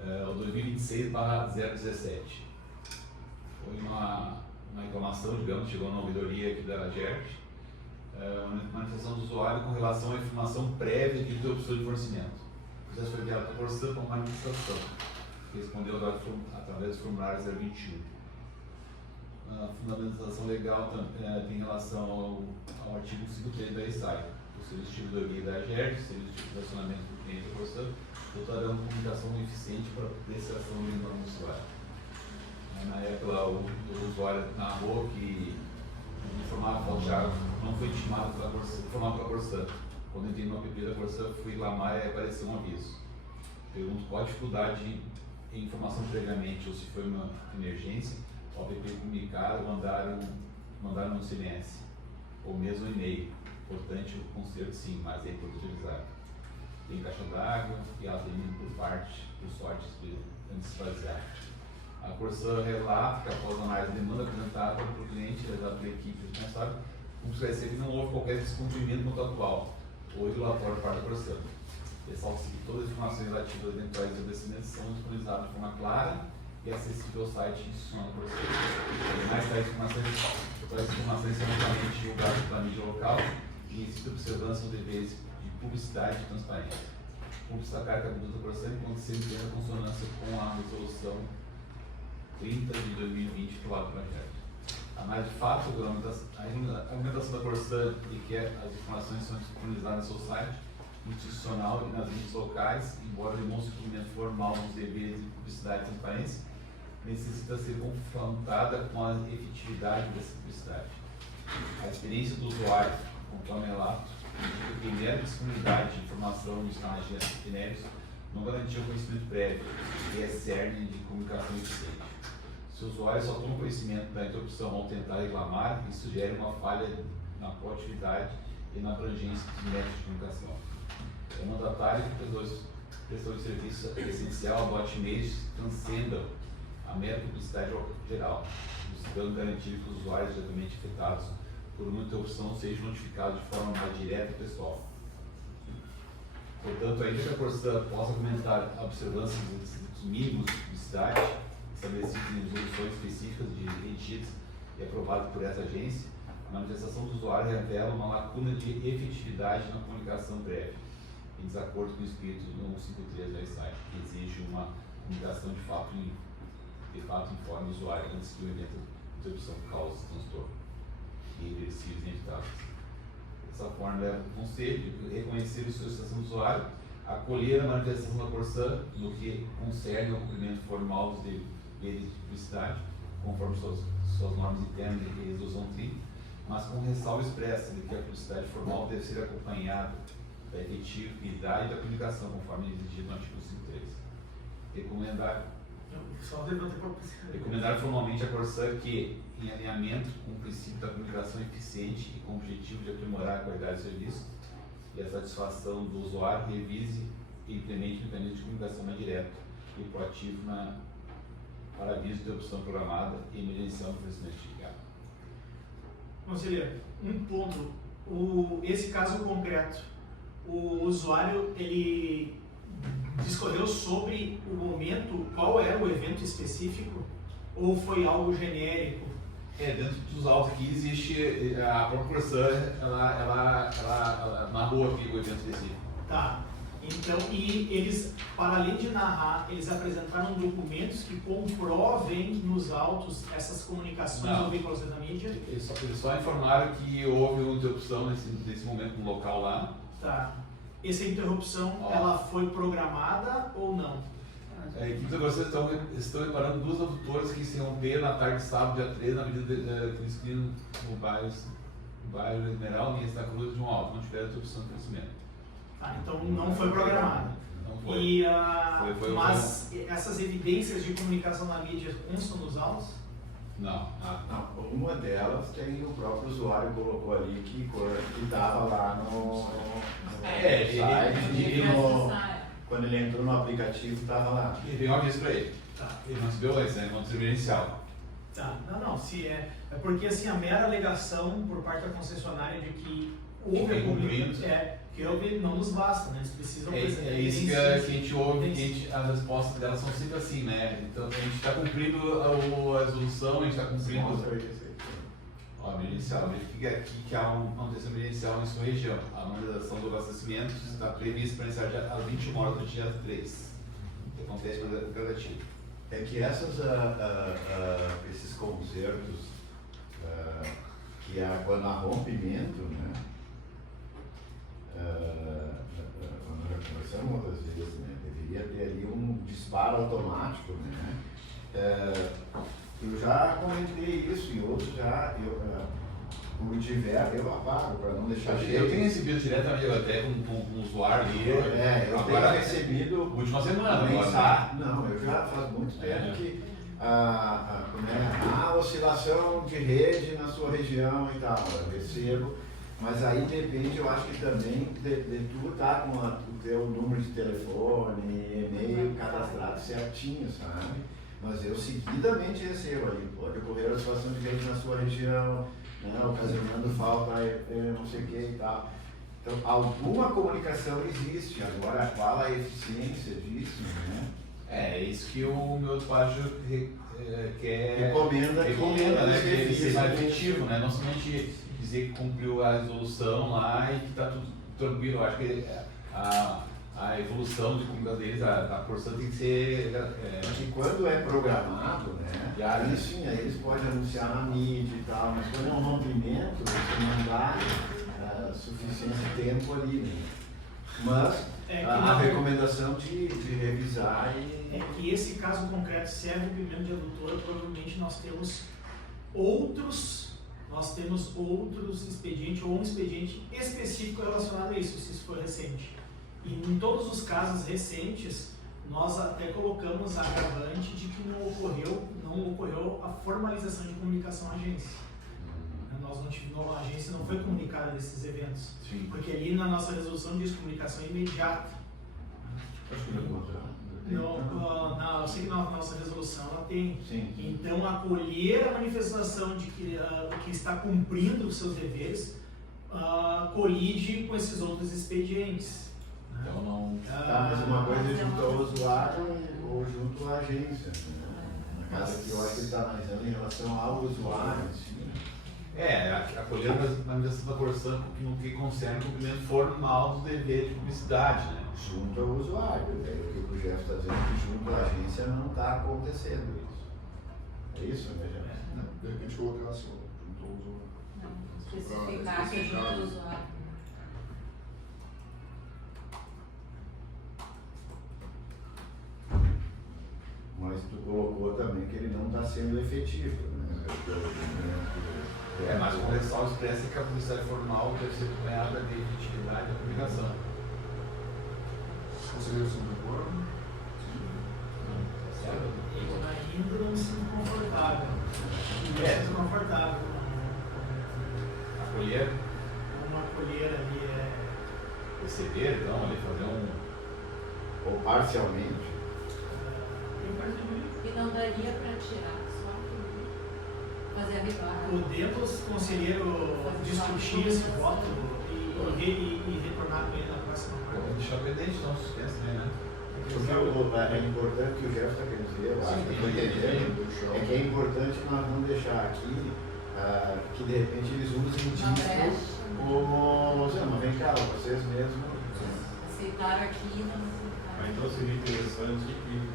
O 2026/017. Foi uma reclamação, digamos, chegou na ouvidoria aqui da GERT, uma manifestação do usuário com relação à informação prévia de interrupção de fornecimento. O processo foi enviado para a Corsã com uma manifestação, que respondeu através do formulário 021. A fundamentação legal tem relação ao artigo 53 da ESAI, o serviço de ouvidoria da GERT, o serviço de relacionamento do cliente da Corsã, dotarão comunicação eficiente para a prestação do nome do usuário. Na época, o usuário narrou que informava já não foi intimado pela Corsã, informado pela Corsã. Quando eu entrei no app da Corsã, fui lá e apareceu um aviso. Pergunto qual a dificuldade em informação previamente ou se foi uma emergência. O app comunicaram, mandaram mandaram no CMS, ou mesmo e-mail. Importante o conserto sim, mas é importante avisar. Tem caixa d'água e ela tem por parte, por sorte, antes de esvaziar. A Corsã relata que após a análise de demanda apresentada para o cliente, realizada pela equipe responsável, como se percebe que não houve qualquer descumprimento contratual ou regulatório por parte da Corsã. Ressalta-se que todas as informações relativas aos eventuais estabelecimentos são disponibilizadas de forma clara e acessível ao site institucional da Corsã. Mais tarde, as informações são amplamente divulgadas pela mídia local e existe observância dos deveres de publicidade e transparência. Como destacar que a conduta da Corsã encontra sempre em plena consonância com a resolução 30 de 2020 aprovada pela projeto. A análise de fato, a argumentação da Corsã e que as informações são disponibilizadas no seu site institucional e nas mídias locais, embora demonstre cumprimento formal dos deveres de publicidade e transparência, necessita ser confrontada com a efetividade dessa publicidade. A experiência do usuário, conforme relato, indica que a mera disponibilidade de informação nos canais genéricos não garantia o conhecimento prévio, que é cerne de comunicação eficiente. Se o usuário só toma conhecimento da interrupção ao tentar reclamar, isso gera uma falha na proatividade e na abrangência dos métodos de comunicação. É mandatário que o prestador de serviço essencial adote meios que transcendam a mera publicidade geral, buscando garantir que os usuários diretamente afetados por uma interrupção sejam notificados de forma mais direta e pessoal. Portanto, ainda que a Corsã possa comentar a observância dos mínimos de publicidade estabelecidos em resoluções específicas de redigidas e aprovadas por essa agência, a manifestação do usuário revela uma lacuna de efetividade na comunicação prévia, em desacordo com o espírito do 153 da site, que exige uma comunicação de fato informe o usuário antes que o evento de interrupção cause transtorno e irreversíveis inevitáveis. Dessa forma, leva o conselho de reconhecer a solicitação do usuário, acolher a manifestação da Corsã no que concerne ao cumprimento formal dos deveres de publicidade, conforme suas normas internas e resolução 30, mas com ressalva expressa de que a publicidade formal deve ser acompanhada da efetividade da comunicação, conforme exigido no artigo 53. Recomendar formalmente a Corsã que, em alinhamento com o princípio da comunicação eficiente e com o objetivo de aprimorar a qualidade do serviço e a satisfação do usuário, revise e implemente mecanismos de comunicação mais direto e proativo para aviso de interrupção programada e emergencial no oferecimento de ligado. Conselheiro, um ponto. Esse caso concreto, o usuário ele discorreu sobre o momento, qual era o evento específico, ou foi algo genérico? Dentro dos autos aqui existe a própria Corsã, ela narrou aqui o evento específico. Tá. Então, e eles, para além de narrar, eles apresentaram documentos que comprovem nos autos essas comunicações ou veiculações da mídia? Eles só informaram que houve uma interrupção nesse momento no local lá. Tá. Essa interrupção, ela foi programada ou não? A equipe da Corsã estão reparando duas adutoras que se romperam na tarde de sábado, dia 3, na medida que eles criam no bairro General, em Santa Cruz de um alto, não tiveram interrupção de crescimento. Então não foi programada. Não foi. E, mas essas evidências de comunicação na mídia constam nos autos? Não. Não, uma delas tem o próprio usuário colocou ali que estava lá no site, quando ele entrou no aplicativo estava lá. E veio um aviso para ele. Tá. Ele não recebeu esse, né? Não recebeu inicial. Tá. Não, se é porque assim a mera alegação por parte da concessionária de que houve que houve não nos basta, né? Eles precisam apresentar isso que a gente ouve, as respostas delas são sempre assim, né? Então a gente está cumprindo a resolução, a gente está cumprindo. Emergencial, verifica aqui que há uma manutenção emergencial em sua região. A manutenção do abastecimento está prevista para iniciar às 21 horas do dia 3. Que acontece por gradativo. É que esses concertos, que quando há rompimento, né? Nós já conversamos outras vezes, né? Deveria ter ali um disparo automático, né? Eu já comentei isso e outros já, quando tiver, eu apago para não deixar cheio. Eu tenho recebido diretamente até com o usuário ali. Eu agora, tenho recebido última semana mensagem. Não, eu já faz muito tempo que a oscilação de rede na sua região e tal, eu recebo, mas aí depende, eu acho que também de tu tá com o teu número de telefone, e-mail cadastrado certinho, sabe? Mas eu seguidamente recebo aí, pode ocorrer a oscilação de rede na sua região, né, ocasionando falta, não sei o que e tal. Então, alguma comunicação existe, agora qual a eficiência disso, né? É isso que o meu despacho quer. Recomenda né? Que ele seja efetivo, né? Não somente dizer que cumpriu a resolução lá e que está tudo tranquilo. Eu acho que a evolução de comunicação deles, a porção tem que ser. E quando é programado, né? Aí sim, aí eles podem anunciar na mídia e tal, mas quando é um rompimento, você não dá suficiente tempo ali, né? Mas a recomendação de revisar e. É que esse caso concreto, se é rompimento de adutora, provavelmente nós temos outros expedientes ou um expediente específico relacionado a isso, se isso for recente. E em todos os casos recentes, nós até colocamos a agravante de que não ocorreu a formalização de comunicação à agência. A agência não foi comunicada desses eventos. Sim. Porque ali na nossa resolução diz comunicação imediata. Acho que não. Eu sei que na nossa resolução ela tem. Sim. Então, acolher a manifestação de que está cumprindo os seus deveres colide com esses outros expedientes. Né? Então não. Mas uma coisa é junto ao usuário ou junto à agência, né? Na casa que eu acho que ele está analisando em relação ao usuário. Acolher na mediação da Corsan que concerne o cumprimento formal do dever de publicidade, né? Junto ao usuário. O que o Jeff está dizendo é que junto à agência não está acontecendo isso. É isso, né, Jeff? De repente colocar só junto ao usuário. Não, especificar que é junto ao usuário. Mas tu colocou também que ele não está sendo efetivo, né? Mas o ressalvo expressa que a publicidade formal deve ser acompanhada de efetividade da publicação. Os conselheiros são de acordo? Eu ainda não me sinto confortável. Acolher, Uma colher ali receber, então, ali fazer Ou parcialmente. E não daria para tirar só fazer a retorno. Podemos, conselheiro, discutir esse voto e retornar com ele na próxima parte. Vamos deixar pendente, então, suspenso, né? Porque é importante que o Jeff está querendo dizer, eu acho que eu estou entendendo, é que é importante nós não deixar aqui que de repente eles usem disso como, mas vem cá, vocês mesmos. Aceitaram aqui e não aceitaram. Então seria interessante que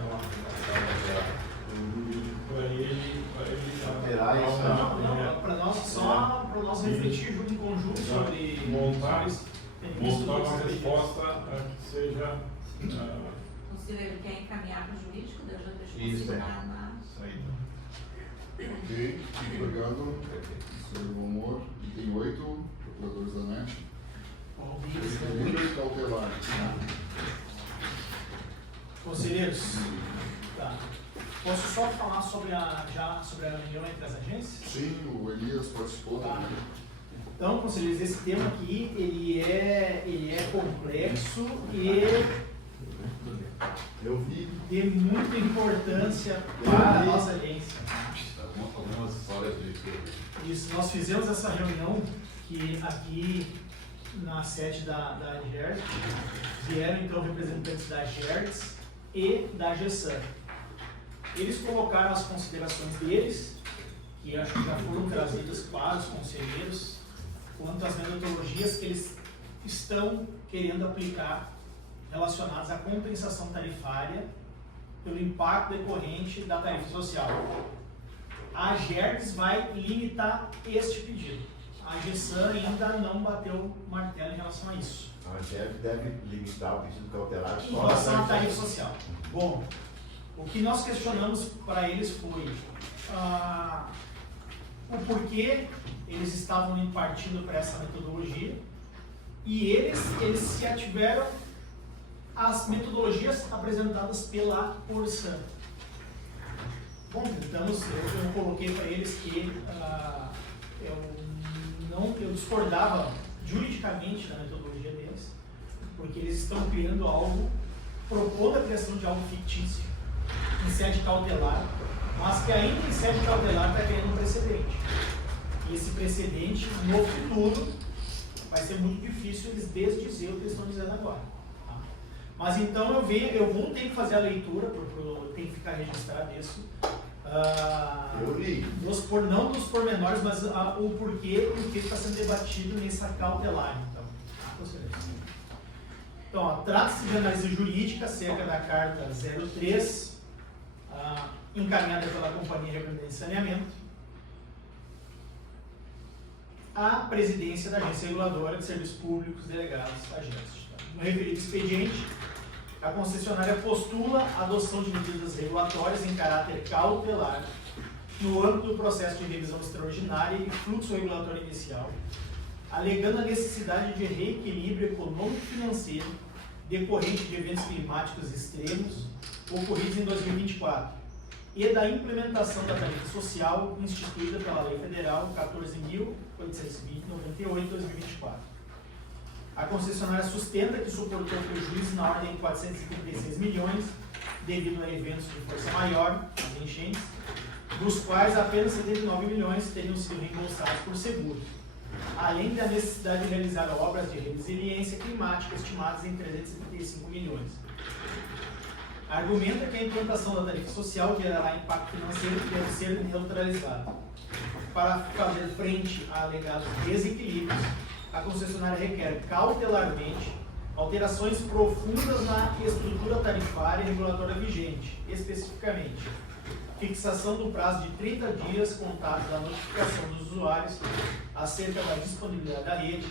para ele Alterar isso. Para nós, só para nós refletir junto em conjunto sobre montar uma sobre resposta que seja. Conselheiro quer encaminhar para o jurídico, eu já deixo Isso, consignar na. Isso aí. Ok, obrigado. Senhor do Bom Humor. Item 8, procuradores da NET. Medida cautelar. Conselheiros, tá. Posso só falar sobre a reunião entre as agências? Sim, o Elias participou também. Então, conselheiros, esse tema aqui, ele é complexo e Eu vi. de muita importância para a nossa agência. Algumas histórias de Isso, nós fizemos essa reunião que aqui na sede da GERTS, vieram então representantes da GERTS e da GESAN. Eles colocaram as considerações deles, que acho que já foram trazidas para os conselheiros, quanto às metodologias que eles estão querendo aplicar relacionadas à compensação tarifária pelo impacto decorrente da tarifa social. A GERTS vai limitar este pedido. A GESAN ainda não bateu o martelo em relação a isso. A GEF deve limitar o pedido cautelar Em só relação à tarifa social. Bom, o que nós questionamos para eles foi o porquê eles estavam partindo para essa metodologia e eles se ativeram às metodologias apresentadas pela Corsan. Bom, tentamos, eu coloquei para eles que eu discordava juridicamente da metodologia deles, porque eles estão criando algo, propondo a criação de algo fictício, em sede cautelar, mas que ainda em sede cautelar está criando um precedente. E esse precedente, no futuro, vai ser muito difícil eles desdizer o que eles estão dizendo agora. Tá? Mas então eu vou ter que fazer a leitura, tem que ficar registrado isso. Eu li. Não dos pormenores, mas o porquê e o que está sendo debatido nessa cautelar. Então, trata-se de análise jurídica acerca da Carta 03, encaminhada pela Companhia Representada de Saneamento, à presidência da Agência Reguladora de Serviços Públicos Delegados da agência. No referido expediente, a concessionária postula a adoção de medidas regulatórias em caráter cautelar no âmbito do processo de revisão extraordinária e fluxo regulatório inicial, alegando a necessidade de reequilíbrio econômico-financeiro decorrente de eventos climáticos extremos ocorridos em 2024 e da implementação da tarifa social instituída pela Lei Federal 14.898/2024. A concessionária sustenta que suportou prejuízo na ordem de 436 milhões devido a eventos de força maior, as enchentes, dos quais apenas 79 milhões teriam sido reembolsados por seguros, além da necessidade de realizar obras de resiliência climática estimadas em 335 milhões. Argumenta que a implantação da tarifa social gerará impacto financeiro que deve ser neutralizado. Para fazer frente a alegados desequilíbrios, a concessionária requer cautelarmente alterações profundas na estrutura tarifária e regulatória vigente, especificamente fixação do prazo de 30 dias contados da notificação dos usuários acerca da disponibilidade da rede,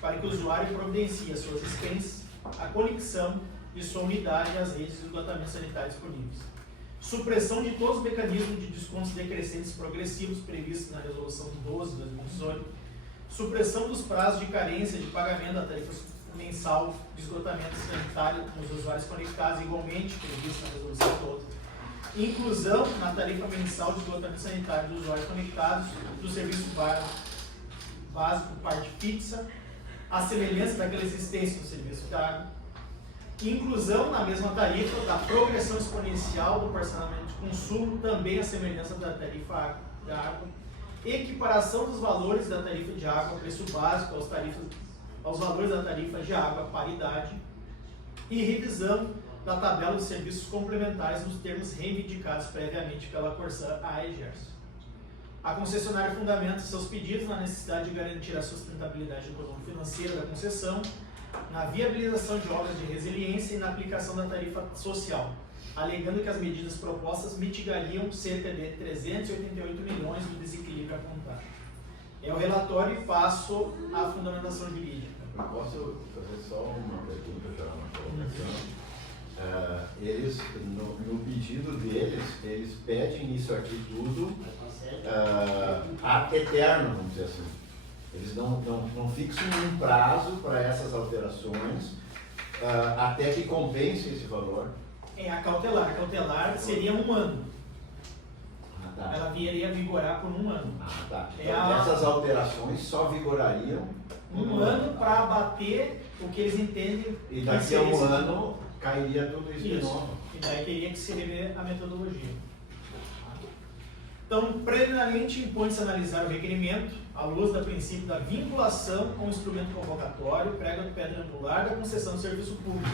para que o usuário providencie às suas expensas a conexão de sua unidade às redes de esgotamento sanitário disponíveis. Supressão de todos os mecanismos de descontos decrescentes progressivos previstos na Resolução 12 de 2018. Supressão dos prazos de carência de pagamento da tarifa mensal de esgotamento sanitário nos usuários conectados, igualmente previsto na Resolução 12. Inclusão na tarifa mensal de esgotamento sanitário dos usuários conectados do serviço básico parte fixa, a semelhança daquela existência no serviço de água. Inclusão na mesma tarifa da progressão exponencial do parcelamento de consumo, também a semelhança da tarifa da água. Equiparação dos valores da tarifa de água ao preço básico aos valores da tarifa de água paridade. E revisão da tabela de serviços complementares nos termos reivindicados previamente pela Corsã à EGERSO. A concessionária fundamenta seus pedidos na necessidade de garantir a sustentabilidade econômico-financeira da concessão, na viabilização de obras de resiliência e na aplicação da tarifa social, alegando que as medidas propostas mitigariam cerca de 388 milhões do desequilíbrio apontado. É o relatório e passo à fundamentação jurídica. Eu posso fazer só uma pergunta, já uma colocação? Eles, no pedido deles, eles pedem isso aqui tudo ad eterno, vamos dizer assim. Eles não fixam um prazo para essas alterações até que compense esse valor. É a cautelar. A cautelar seria 1 ano. Tá. Ela viria a vigorar por 1 ano. Tá. Então, essas alterações só vigorariam 1 ano para abater o que eles entendem. E daqui a 1 ano cairia tudo isso de novo. E daí teria que se rever a metodologia. Então, preliminarmente, impõe-se analisar o requerimento à luz do princípio da vinculação com o instrumento convocatório, prega de pedra angular da concessão de serviço público.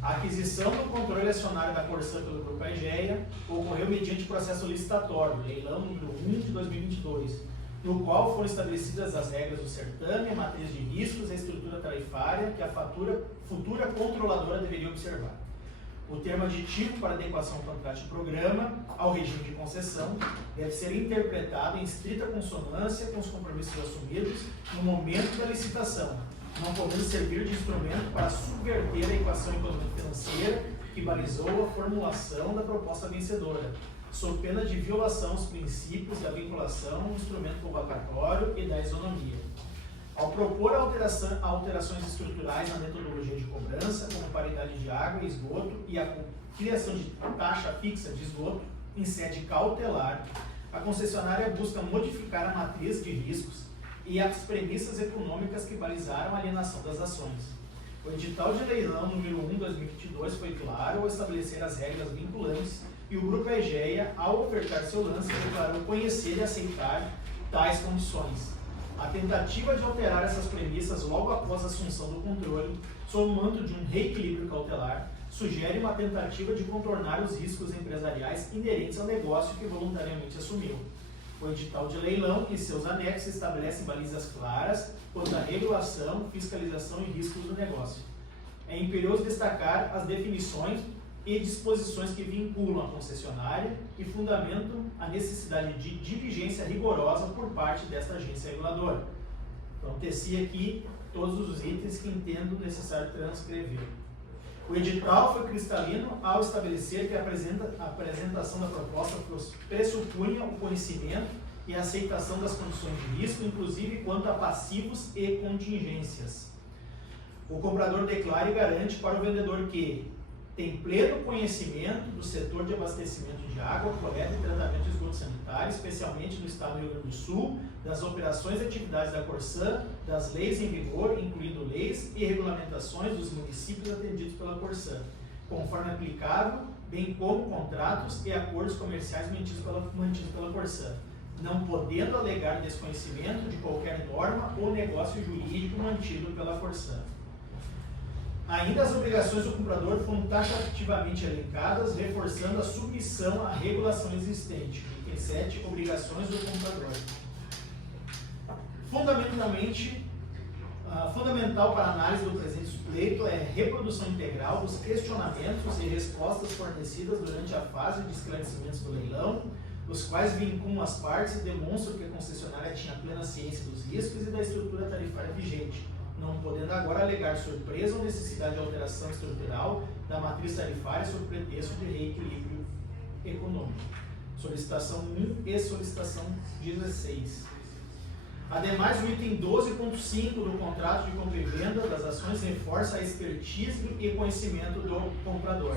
A aquisição do controle acionário da Corsã pelo Grupo Aegea ocorreu mediante processo licitatório, leilão número 1 de 2022, no qual foram estabelecidas as regras do certame, a matriz de riscos e a estrutura tarifária que a futura controladora deveria observar. O termo aditivo para adequação ao contrato de programa ao regime de concessão deve ser interpretado em estrita consonância com os compromissos assumidos no momento da licitação, não podendo servir de instrumento para subverter a equação econômico-financeira que balizou a formulação da proposta vencedora, sob pena de violação aos princípios da vinculação ao instrumento convocatório e da isonomia. Ao propor alterações estruturais na metodologia de cobrança, como paridade de água e esgoto e a criação de taxa fixa de esgoto, em sede cautelar, a concessionária busca modificar a matriz de riscos e as premissas econômicas que balizaram a alienação das ações. O edital de leilão número 1/2022 foi claro ao estabelecer as regras vinculantes e o Grupo Egeia, ao ofertar seu lance, declarou conhecer e aceitar tais condições. A tentativa de alterar essas premissas logo após a assunção do controle, sob o manto de um reequilíbrio cautelar, sugere uma tentativa de contornar os riscos empresariais inerentes ao negócio que voluntariamente assumiu. O edital de leilão e seus anexos estabelecem balizas claras quanto à regulação, fiscalização e riscos do negócio. É imperioso destacar as definições e disposições que vinculam a concessionária e fundamentam a necessidade de diligência rigorosa por parte desta agência reguladora. Então, teci aqui todos os itens que entendo necessário transcrever. O edital foi cristalino ao estabelecer que a apresentação da proposta pressupunha o conhecimento e a aceitação das condições de risco, inclusive quanto a passivos e contingências. O comprador declara e garante para o vendedor que tem pleno conhecimento do setor de abastecimento de água, coleta e tratamento de esgoto sanitário, especialmente no estado do Rio Grande do Sul, das operações e atividades da Corsã, das leis em vigor, incluindo leis e regulamentações dos municípios atendidos pela Corsã, conforme aplicável, bem como contratos e acordos comerciais mantidos pela Corsã, não podendo alegar desconhecimento de qualquer norma ou negócio jurídico mantido pela Corsã. Ainda as obrigações do comprador foram taxativamente elencadas, reforçando a submissão à regulação existente. Item 7, obrigações do comprador. Fundamental para a análise do presente pleito é a reprodução integral dos questionamentos e respostas fornecidas durante a fase de esclarecimentos do leilão, os quais vinculam as partes e demonstram que a concessionária tinha plena ciência dos riscos e da estrutura tarifária vigente, não podendo agora alegar surpresa ou necessidade de alteração estrutural da matriz tarifária sob pretexto de reequilíbrio econômico. Solicitação 1 e solicitação 16. Ademais, o item 12.5 do contrato de compra e venda das ações reforça a expertise e conhecimento do comprador.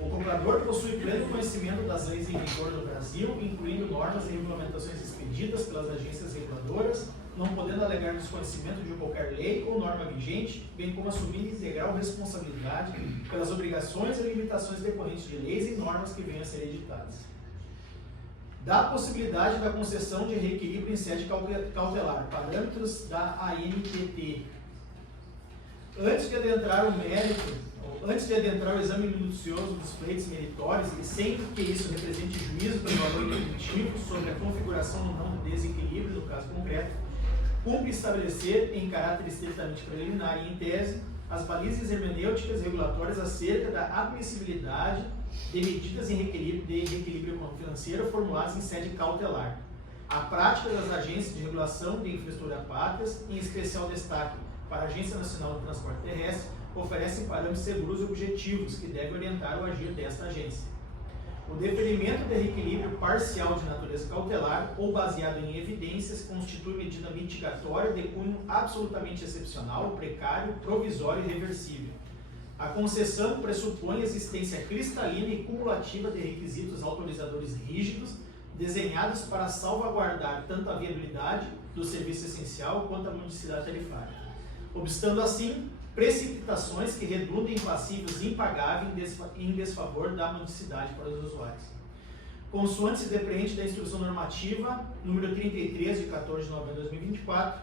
O comprador possui pleno conhecimento das leis em vigor no Brasil, incluindo normas e regulamentações expedidas pelas agências reguladoras, não podendo alegar desconhecimento de qualquer lei ou norma vigente, bem como assumir integral responsabilidade pelas obrigações e limitações decorrentes de leis e normas que venham a ser editadas. Dá a possibilidade da concessão de reequilíbrio em sede cautelar, parâmetros da ANTT. Antes de adentrar o exame minucioso dos pleitos meritórios e sem que isso represente juízo pelo valor definitivo sobre a configuração ou não do desequilíbrio no caso concreto, cumpre estabelecer, em caráter estritamente preliminar e em tese, as balizas hermenêuticas regulatórias acerca da admissibilidade de medidas de reequilíbrio financeiro formuladas em sede cautelar. A prática das agências de regulação de infraestrutura pátrias, em especial destaque para a Agência Nacional do Transporte Terrestre, oferecem parâmetros seguros e objetivos que devem orientar o agir desta agência. O deferimento de reequilíbrio parcial de natureza cautelar ou baseado em evidências constitui medida mitigatória de cunho absolutamente excepcional, precário, provisório e reversível. A concessão pressupõe a existência cristalina e cumulativa de requisitos autorizadores rígidos desenhados para salvaguardar tanto a viabilidade do serviço essencial quanto a modicidade tarifária, obstando assim precipitações que redundem em passivos impagáveis em desfavor da modicidade para os usuários. Consoante se depreende da Instrução Normativa número 33, de 14 de novembro de 2024,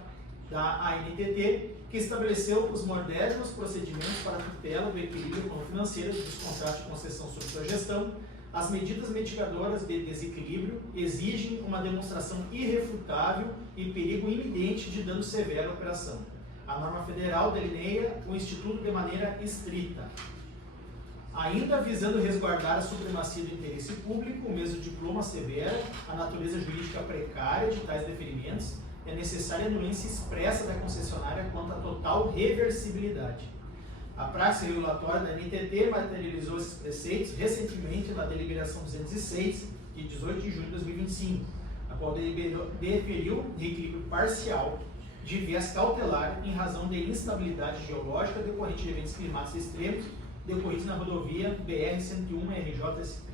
da ANTT, que estabeleceu os modernos procedimentos para a tutela do equilíbrio financeiro dos contratos de concessão sob sua gestão, as medidas mitigadoras de desequilíbrio exigem uma demonstração irrefutável e perigo iminente de dano severo à operação. A norma federal delineia o Instituto de maneira estrita. Ainda visando resguardar a supremacia do interesse público, o mesmo diploma assevera a natureza jurídica precária de tais deferimentos, é necessária a anuência expressa da concessionária quanto à total reversibilidade. A praxe regulatória da NTT materializou esses preceitos recentemente na deliberação 206, de 18 de junho de 2025, a qual deferiu reequilíbrio parcial de viés cautelar em razão de instabilidade geológica decorrente de eventos climáticos extremos decorrentes na rodovia BR-101 RJSP.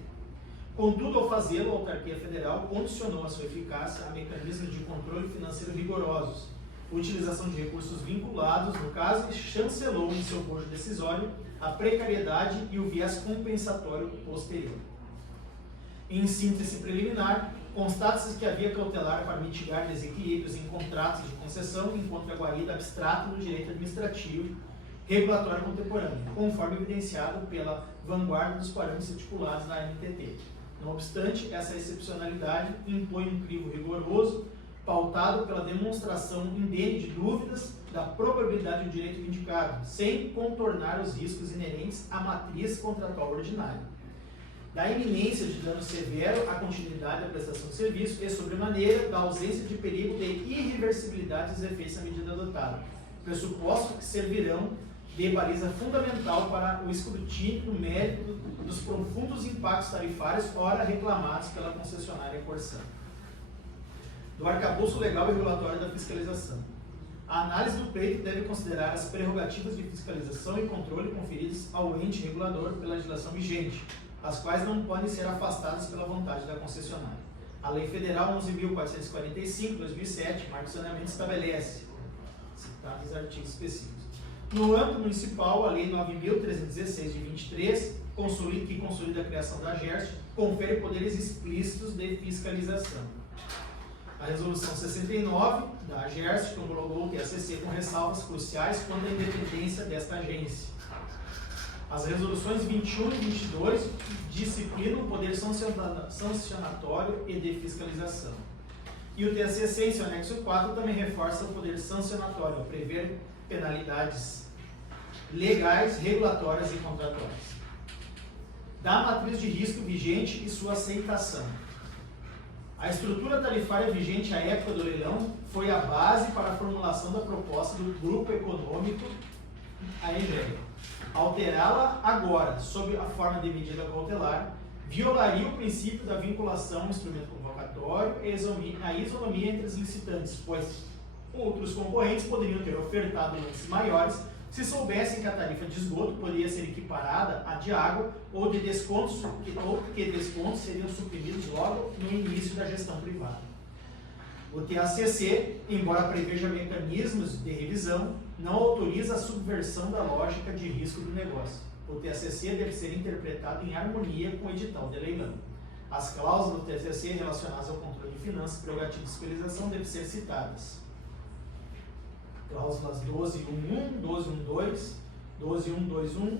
Contudo, ao fazê-lo, a autarquia federal condicionou a sua eficácia a mecanismos de controle financeiro rigorosos, utilização de recursos vinculados, no caso, e chancelou em seu bojo decisório a precariedade e o viés compensatório posterior. Em síntese preliminar, constata-se que havia cautelar para mitigar desequilíbrios em contratos de concessão enquanto a guarida abstrata no direito administrativo regulatório contemporâneo, conforme evidenciado pela vanguarda dos parâmetros estipulados na NTT. Não obstante, essa excepcionalidade impõe um crivo rigoroso, pautado pela demonstração indene de dúvidas da probabilidade do direito vindicado, sem contornar os riscos inerentes à matriz contratual ordinária, da iminência de dano severo à continuidade da prestação de serviço e, sobremaneira, da ausência de perigo de irreversibilidade dos efeitos da medida adotada, pressuposto que servirão de baliza fundamental para o escrutínio do mérito dos profundos impactos tarifários ora reclamados pela concessionária Corsã. Do arcabouço legal e regulatório da fiscalização. A análise do pleito deve considerar as prerrogativas de fiscalização e controle conferidas ao ente regulador pela legislação vigente, as quais não podem ser afastadas pela vontade da concessionária. A Lei Federal 11.445, 2007, marco de saneamento, estabelece citados artigos específicos. No âmbito municipal, a Lei 9.316, de 23, que consolida a criação da AGERST, confere poderes explícitos de fiscalização. A Resolução 69 da AGERST homologou o TACC com ressalvas cruciais quanto à independência desta agência. As resoluções 21 e 22 disciplinam o poder sancionatório e de fiscalização. E o TACC, em seu anexo 4, também reforça o poder sancionatório, ao prever penalidades legais, regulatórias e contratuais. Da matriz de risco vigente e sua aceitação. A estrutura tarifária vigente à época do leilão foi a base para a formulação da proposta do Grupo Econômico, a EGEA. Alterá-la agora, sob a forma de medida cautelar, violaria o princípio da vinculação ao instrumento convocatório e a isonomia entre os licitantes, pois outros concorrentes poderiam ter ofertado lances maiores se soubessem que a tarifa de esgoto poderia ser equiparada à de água ou que descontos seriam suprimidos logo no início da gestão privada. O TACC, embora preveja mecanismos de revisão, não autoriza a subversão da lógica de risco do negócio. O TACC deve ser interpretado em harmonia com o edital de leilão. As cláusulas do TACC relacionadas ao controle de finanças, prerrogativa de fiscalização devem ser citadas. Cláusulas 12.1.1, 12.1.2, 12.1.2.1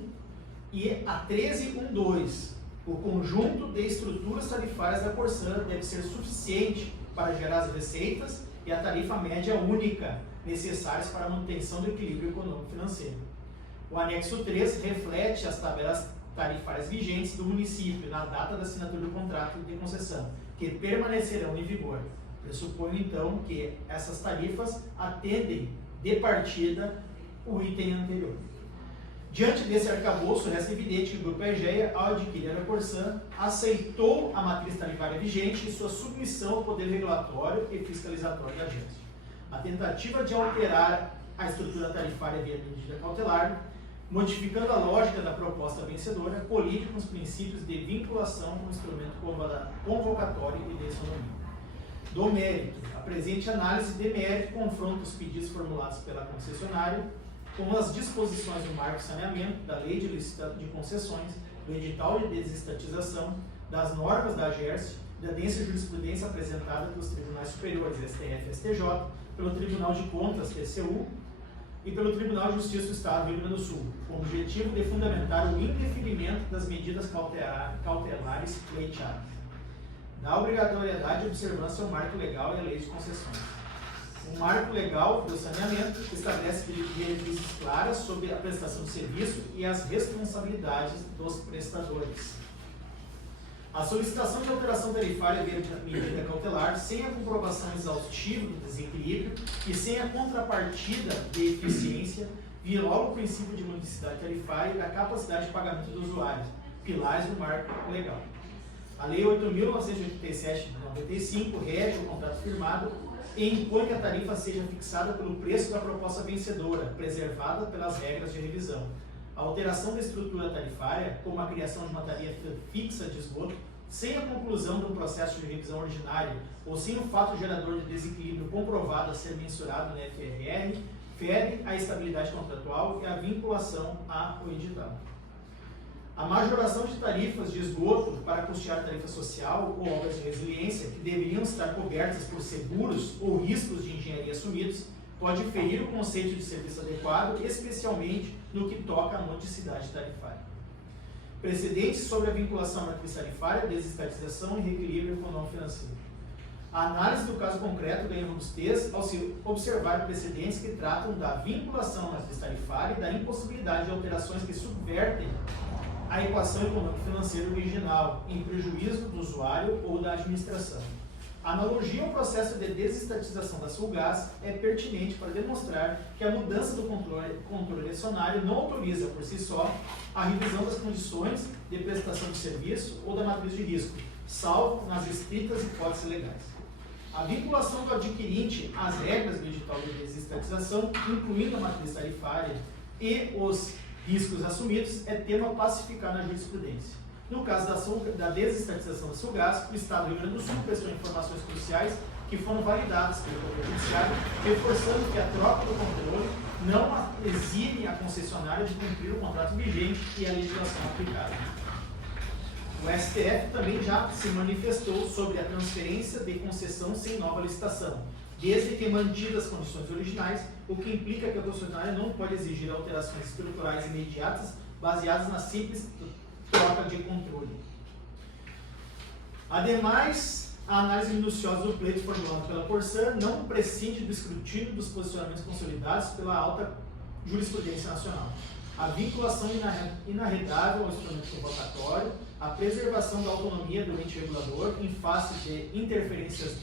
e a 13.1.2. O conjunto de estruturas tarifárias da Corsã deve ser suficiente para gerar as receitas e a tarifa média única necessárias para a manutenção do equilíbrio econômico-financeiro. O anexo 3 reflete as tabelas tarifárias vigentes do município na data da assinatura do contrato de concessão, que permanecerão em vigor. Pressuponho, então, que essas tarifas atendem de partida o item anterior. Diante desse arcabouço, resta evidente que o Grupo EGEA, ao adquirir a Corsã, aceitou a matriz tarifária vigente e sua submissão ao poder regulatório e fiscalizatório da agência. A tentativa de alterar a estrutura tarifária via medida cautelar, modificando a lógica da proposta vencedora, colide com os princípios de vinculação com o instrumento convocatório e de isonomia. Do mérito, a presente análise de mérito confronta os pedidos formulados pela concessionária com as disposições do marco de saneamento, da lei de licitação de concessões, do edital de desestatização, das normas da AGERST, da densa jurisprudência apresentada pelos tribunais superiores STF e STJ, pelo Tribunal de Contas, TCU, e pelo Tribunal de Justiça do Estado do Rio Grande do Sul, com o objetivo de fundamentar o indeferimento das medidas cautelares pleiteadas. Da obrigatoriedade de observância ao marco legal e à lei de concessões. O marco legal do saneamento estabelece diretrizes claras sobre a prestação de serviço e as responsabilidades dos prestadores. A solicitação de alteração tarifária via medida cautelar, sem a comprovação exaustiva do desequilíbrio e sem a contrapartida de eficiência, viola o princípio de modicidade tarifária e da capacidade de pagamento do usuário, pilares do marco legal. A Lei 8.987 de 95 rege o contrato firmado e impõe que a tarifa seja fixada pelo preço da proposta vencedora, preservada pelas regras de revisão. A alteração da estrutura tarifária, como a criação de uma tarifa fixa de esgoto, sem a conclusão do processo de revisão ordinária ou sem o fato gerador de desequilíbrio comprovado a ser mensurado no FRR, fere a estabilidade contratual e a vinculação ao edital. A majoração de tarifas de esgoto para custear tarifa social ou obras de resiliência que deveriam estar cobertas por seguros ou riscos de engenharia assumidos pode ferir o conceito de serviço adequado, especialmente no que toca à modicidade tarifária. Precedentes sobre a vinculação à matriz tarifária, desestatização e reequilíbrio econômico-financeiro. A análise do caso concreto ganha robustez ao se observar precedentes que tratam da vinculação à matriz tarifária e da impossibilidade de alterações que subvertem a equação econômico-financeira original, em prejuízo do usuário ou da administração. A analogia ao processo de desestatização da Sulgás é pertinente para demonstrar que a mudança do controle acionário não autoriza, por si só, a revisão das condições de prestação de serviço ou da matriz de risco, salvo nas estritas hipóteses legais. A vinculação do adquirente às regras do edital de desestatização, incluindo a matriz tarifária e os riscos assumidos, é tema a pacificar na jurisprudência. No caso da desestatização da Sulgás, o Estado do Rio Grande do Sul prestou informações cruciais que foram validadas pelo Poder Judiciário, reforçando que a troca do controle não exime a concessionária de cumprir o contrato vigente e a legislação aplicada. O STF também já se manifestou sobre a transferência de concessão sem nova licitação, desde que mantidas as condições originais, o que implica que a concessionária não pode exigir alterações estruturais imediatas baseadas na simples troca de controle. Ademais, a análise minuciosa do pleito formulado pela Corsã não prescinde do escrutínio dos posicionamentos consolidados pela alta jurisprudência nacional. A vinculação inarredável ao instrumento provocatório, a preservação da autonomia do ente regulador em face de interferências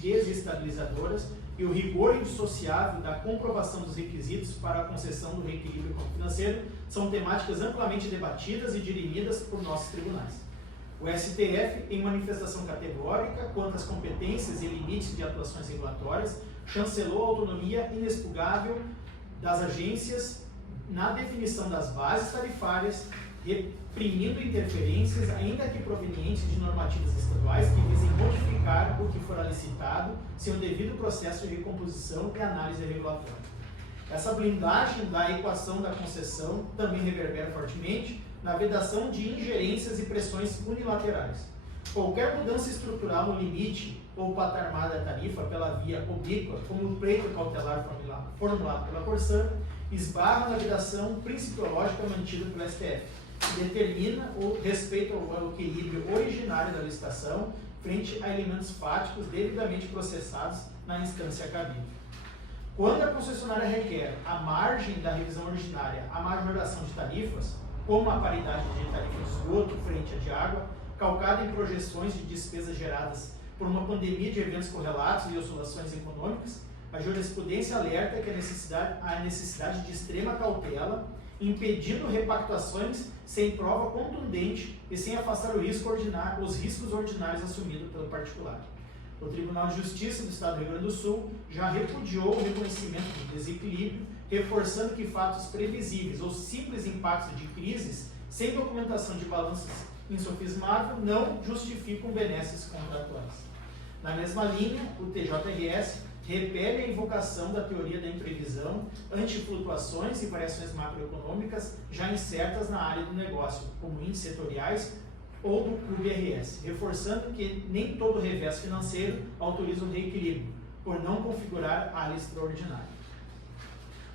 desestabilizadoras e o rigor indissociável da comprovação dos requisitos para a concessão do reequilíbrio financeiro são temáticas amplamente debatidas e dirimidas por nossos tribunais. O STF, em manifestação categórica quanto às competências e limites de atuações regulatórias, chancelou a autonomia inexpugável das agências na definição das bases tarifárias, reprimindo interferências, ainda que provenientes de normativas estaduais, que visem modificar o que fora licitado sem o devido processo de recomposição e análise regulatória. Essa blindagem da equação da concessão também reverbera fortemente na vedação de ingerências e pressões unilaterais. Qualquer mudança estrutural no limite ou patamar da tarifa pela via obíqua, como o pleito cautelar formulado pela Corsã, esbarra na vedação principiológica mantida pelo STF, que determina o respeito ao equilíbrio originário da licitação frente a elementos fáticos devidamente processados na instância cabível. Quando a concessionária requer, à margem da revisão ordinária, a majoração de tarifas, como a paridade de tarifa de esgoto frente à de água, calcada em projeções de despesas geradas por uma pandemia de eventos correlatos e oscilações econômicas, a jurisprudência alerta que a necessidade de extrema cautela, impedindo repactuações sem prova contundente e sem afastar os riscos ordinários assumidos pelo particular. O Tribunal de Justiça do Estado do Rio Grande do Sul já repudiou o reconhecimento do desequilíbrio, reforçando que fatos previsíveis ou simples impactos de crises sem documentação de balanços insofismável não justificam benesses contratuais. Na mesma linha, o TJRS repele a invocação da teoria da imprevisão ante flutuações e variações macroeconômicas já incertas na área do negócio, como índices setoriais ou do CUB-RS, reforçando que nem todo revés financeiro autoriza o reequilíbrio, por não configurar área extraordinária.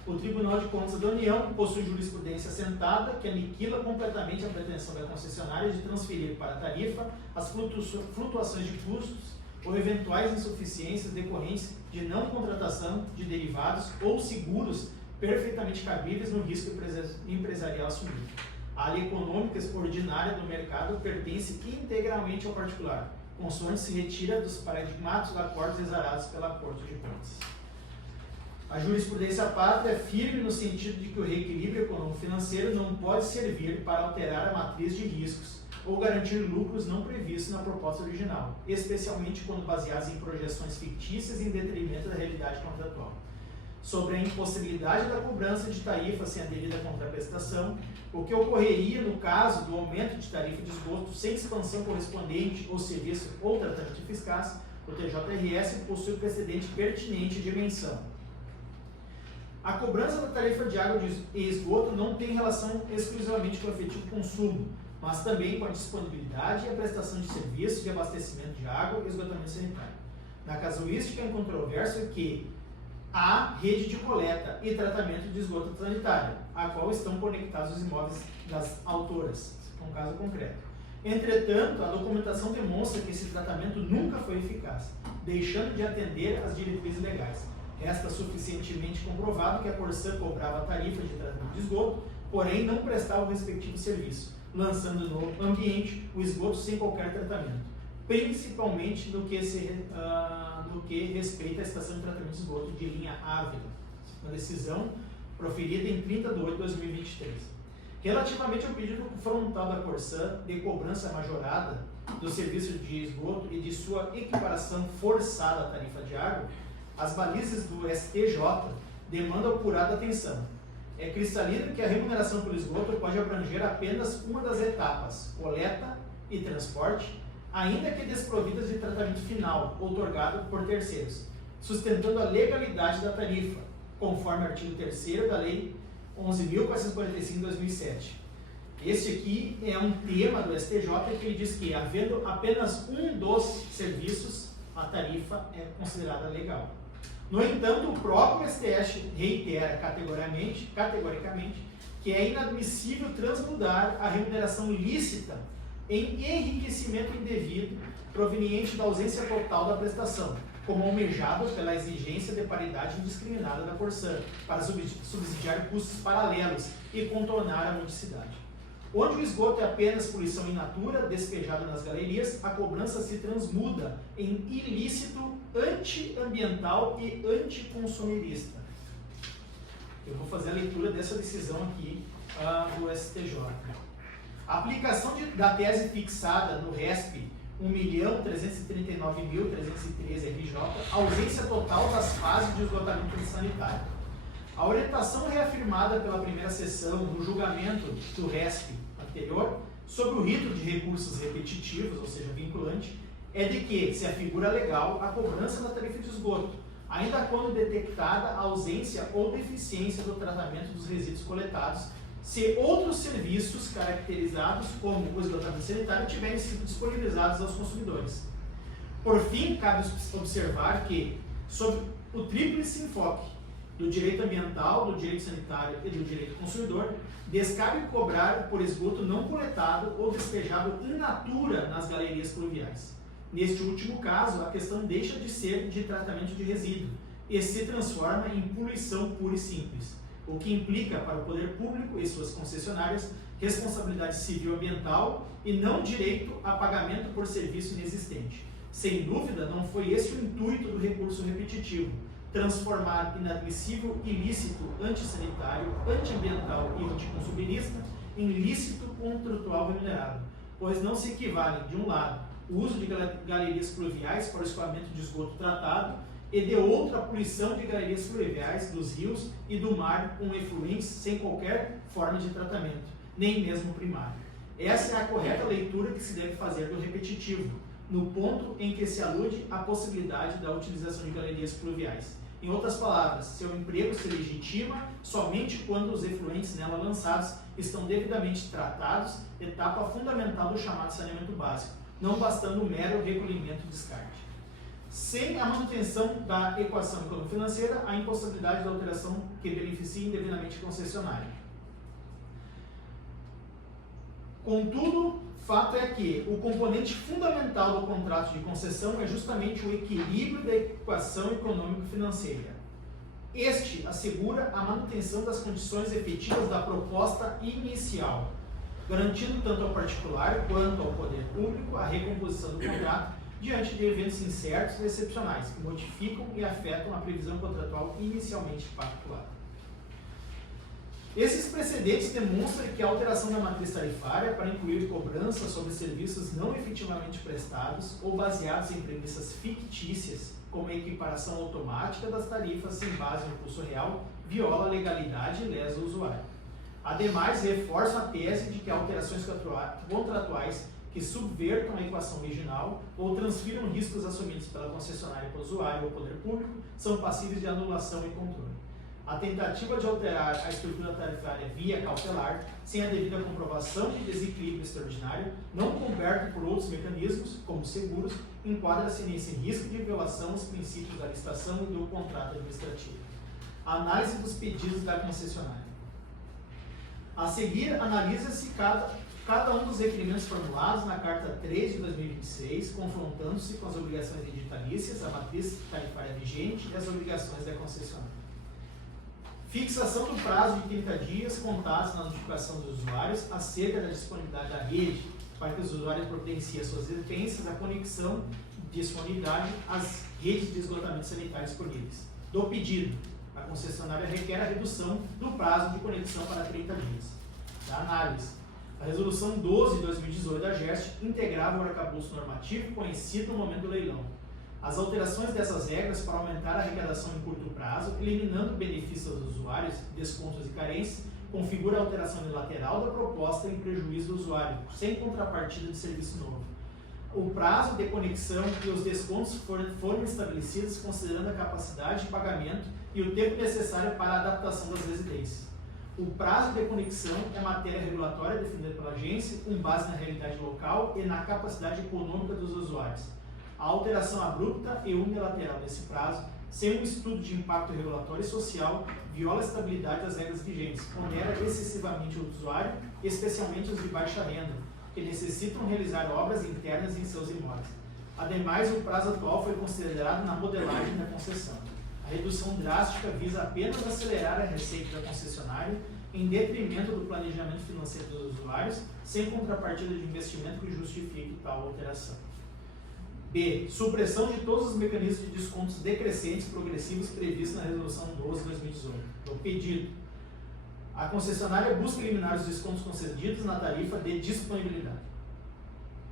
O Tribunal de Contas da União possui jurisprudência assentada que aniquila completamente a pretensão da concessionária de transferir para a tarifa as flutuações de custos ou eventuais insuficiências decorrentes de não contratação de derivados ou seguros perfeitamente cabíveis no risco empresarial assumido. A área econômica ordinária do mercado pertence integralmente ao particular, consoante se retira dos paradigmáticos acordos exarados pela Corte de Contas. A jurisprudência pátria é firme no sentido de que o reequilíbrio econômico-financeiro não pode servir para alterar a matriz de riscos ou garantir lucros não previstos na proposta original, especialmente quando baseados em projeções fictícias em detrimento da realidade contratual. sobre a impossibilidade da cobrança de tarifa sem a devida contraprestação, o que ocorreria no caso do aumento de tarifa de esgoto sem expansão correspondente ou serviço ou tratamento eficaz, o TJRS possui precedente pertinente de menção. A cobrança da tarifa de água e esgoto não tem relação exclusivamente com o efetivo consumo, mas também com a disponibilidade e a prestação de serviços de abastecimento de água e esgotamento sanitário. Na casuística, é incontroverso que há rede de coleta e tratamento de esgoto sanitário, a qual estão conectados os imóveis das autoras, um caso concreto. Entretanto, a documentação demonstra que esse tratamento nunca foi eficaz, deixando de atender às diretrizes legais. Resta suficientemente comprovado que a Corsã cobrava tarifa de tratamento de esgoto, porém não prestava o respectivo serviço, lançando no ambiente o esgoto sem qualquer tratamento, principalmente no que respeita à estação de tratamento de esgoto de linha Ávila, uma decisão proferida em 30 de 8 de 2023. Relativamente ao pedido frontal da Corsã de cobrança majorada do serviço de esgoto e de sua equiparação forçada à tarifa de água, as balizas do STJ demandam apurada atenção. É cristalino que a remuneração pelo esgoto pode abranger apenas uma das etapas, coleta e transporte, ainda que desprovidas de tratamento final, outorgado por terceiros, sustentando a legalidade da tarifa, conforme o artigo 3º da Lei 11.445 de 2007. Este aqui é um tema do STJ que ele diz que, havendo apenas um dos serviços, a tarifa é considerada legal. No entanto, o próprio STF reitera categoricamente que é inadmissível transmudar a remuneração lícita em enriquecimento indevido proveniente da ausência total da prestação, como almejado pela exigência de paridade indiscriminada da Corsã, para subsidiar custos paralelos e contornar a modicidade. Onde o esgoto é apenas poluição in natura despejada nas galerias, a cobrança se transmuda em ilícito antiambiental e anticonsumerista. Eu vou fazer a leitura dessa decisão aqui do STJ. A aplicação da tese fixada no RESP 1.339.313 RJ, ausência total das fases de esgotamento sanitário. A orientação reafirmada pela primeira sessão no julgamento do RESP anterior, sobre o rito de recursos repetitivos, ou seja, vinculante, é de que se afigura legal a cobrança da tarifa de esgoto, ainda quando detectada a ausência ou deficiência do tratamento dos resíduos coletados, se outros serviços caracterizados como o esgotamento sanitário tiverem sido disponibilizados aos consumidores. Por fim, cabe observar que, sob o tríplice enfoque do direito ambiental, do direito sanitário e do direito consumidor, descabe cobrar por esgoto não coletado ou despejado in natura nas galerias pluviais. Neste último caso, a questão deixa de ser de tratamento de resíduo e se transforma em poluição pura e simples, o que implica para o poder público e suas concessionárias responsabilidade civil ambiental e não direito a pagamento por serviço inexistente. Sem dúvida, não foi esse o intuito do recurso repetitivo, transformar inadmissível ilícito antissanitário, antiambiental e anticonsumerista em lícito contratual remunerado, pois não se equivalem, de um lado, o uso de galerias pluviais para o escoamento de esgoto tratado e de outra, a poluição de galerias fluviais dos rios e do mar com efluentes sem qualquer forma de tratamento, nem mesmo primário. Essa é a correta leitura que se deve fazer do repetitivo, no ponto em que se alude à possibilidade da utilização de galerias pluviais. Em outras palavras, seu emprego se legitima somente quando os efluentes nela lançados estão devidamente tratados, etapa fundamental do chamado saneamento básico, não bastando o mero recolhimento e descarte. Sem a manutenção da equação econômico-financeira, há impossibilidade da alteração que beneficie indevidamente a concessionária. Contudo, fato é que o componente fundamental do contrato de concessão é justamente o equilíbrio da equação econômico-financeira. Este assegura a manutenção das condições efetivas da proposta inicial, garantindo tanto ao particular quanto ao poder público a recomposição do contrato diante de eventos incertos e excepcionais que modificam e afetam a previsão contratual inicialmente pactuada. Esses precedentes demonstram que a alteração da matriz tarifária para incluir cobrança sobre serviços não efetivamente prestados ou baseados em premissas fictícias, como a equiparação automática das tarifas sem base no custo real, viola a legalidade e lesa o usuário. Ademais, reforça a tese de que alterações contratuais que subvertam a equação original ou transfiram riscos assumidos pela concessionária para o usuário ou poder público são passíveis de anulação e controle. A tentativa de alterar a estrutura tarifária via cautelar, sem a devida comprovação de desequilíbrio extraordinário, não coberto por outros mecanismos, como seguros, enquadra-se nesse risco de violação aos princípios da licitação e do contrato administrativo. Análise dos pedidos da concessionária. A seguir, analisa-se cada um dos requerimentos formulados na Carta 3 de 2026, confrontando-se com as obrigações editalícias, a matriz tarifária vigente e as obrigações da concessionária. Fixação do prazo de 30 dias contados na notificação dos usuários acerca da disponibilidade da rede, para que os usuários providenciem as suas exigências, a conexão e disponibilidade às redes de esgotamento sanitário disponíveis. Do pedido, a concessionária requer a redução do prazo de conexão para 30 dias. Da análise, a Resolução 12 de 2018 da GERST integrava o arcabouço normativo conhecido no momento do leilão. As alterações dessas regras para aumentar a arrecadação em curto prazo, eliminando benefícios aos usuários, descontos e carências, configura a alteração unilateral da proposta em prejuízo do usuário, sem contrapartida de serviço novo. O prazo de conexão e os descontos foram estabelecidos considerando a capacidade de pagamento e o tempo necessário para a adaptação das residências. O prazo de conexão é matéria regulatória definida pela agência, com base na realidade local e na capacidade econômica dos usuários. A alteração abrupta e unilateral desse prazo, sem um estudo de impacto regulatório e social, viola a estabilidade das regras vigentes, onera excessivamente o usuário, especialmente os de baixa renda, que necessitam realizar obras internas em seus imóveis. Ademais, o prazo atual foi considerado na modelagem da concessão. A redução drástica visa apenas acelerar a receita da concessionária em detrimento do planejamento financeiro dos usuários, sem contrapartida de investimento que justifique tal alteração. B. Supressão de todos os mecanismos de descontos decrescentes progressivos previstos na Resolução 12 de 2018. O pedido. A concessionária busca eliminar os descontos concedidos na tarifa de disponibilidade.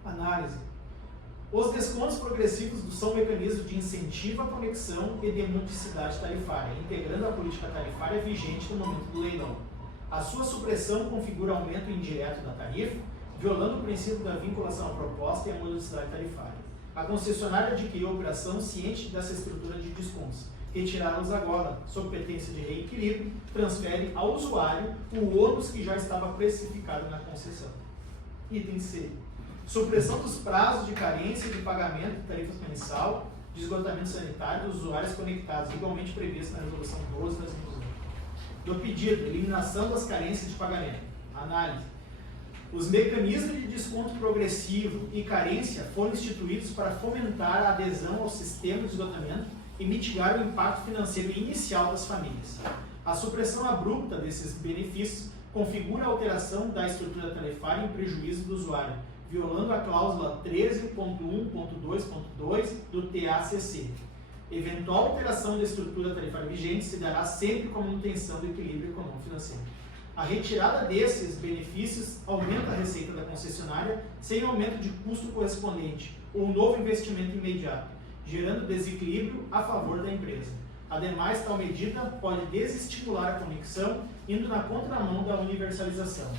Análise. Os descontos progressivos são mecanismos de incentivo à conexão e de modicidade tarifária, integrando a política tarifária vigente no momento do leilão. A sua supressão configura aumento indireto da tarifa, violando o princípio da vinculação à proposta e à modicidade tarifária. A concessionária adquiriu a operação ciente dessa estrutura de descontos. Retirá-los agora, sob pretexto de reequilíbrio, transfere ao usuário o ônus que já estava precificado na concessão. Item C. Supressão dos prazos de carência de pagamento de tarifas mensal de esgotamento sanitário dos usuários conectados, igualmente previsto na Resolução 12 de 2018. Do pedido, eliminação das carências de pagamento. Análise. Os mecanismos de desconto progressivo e carência foram instituídos para fomentar a adesão ao sistema de esgotamento e mitigar o impacto financeiro inicial das famílias. A supressão abrupta desses benefícios configura a alteração da estrutura tarifária em prejuízo do usuário, violando a cláusula 13.1.2.2 do TACC. Eventual alteração da estrutura tarifária vigente se dará sempre com manutenção do equilíbrio econômico-financeiro. A retirada desses benefícios aumenta a receita da concessionária sem aumento de custo correspondente ou novo investimento imediato, gerando desequilíbrio a favor da empresa. Ademais, tal medida pode desestimular a conexão, indo na contramão da universalização.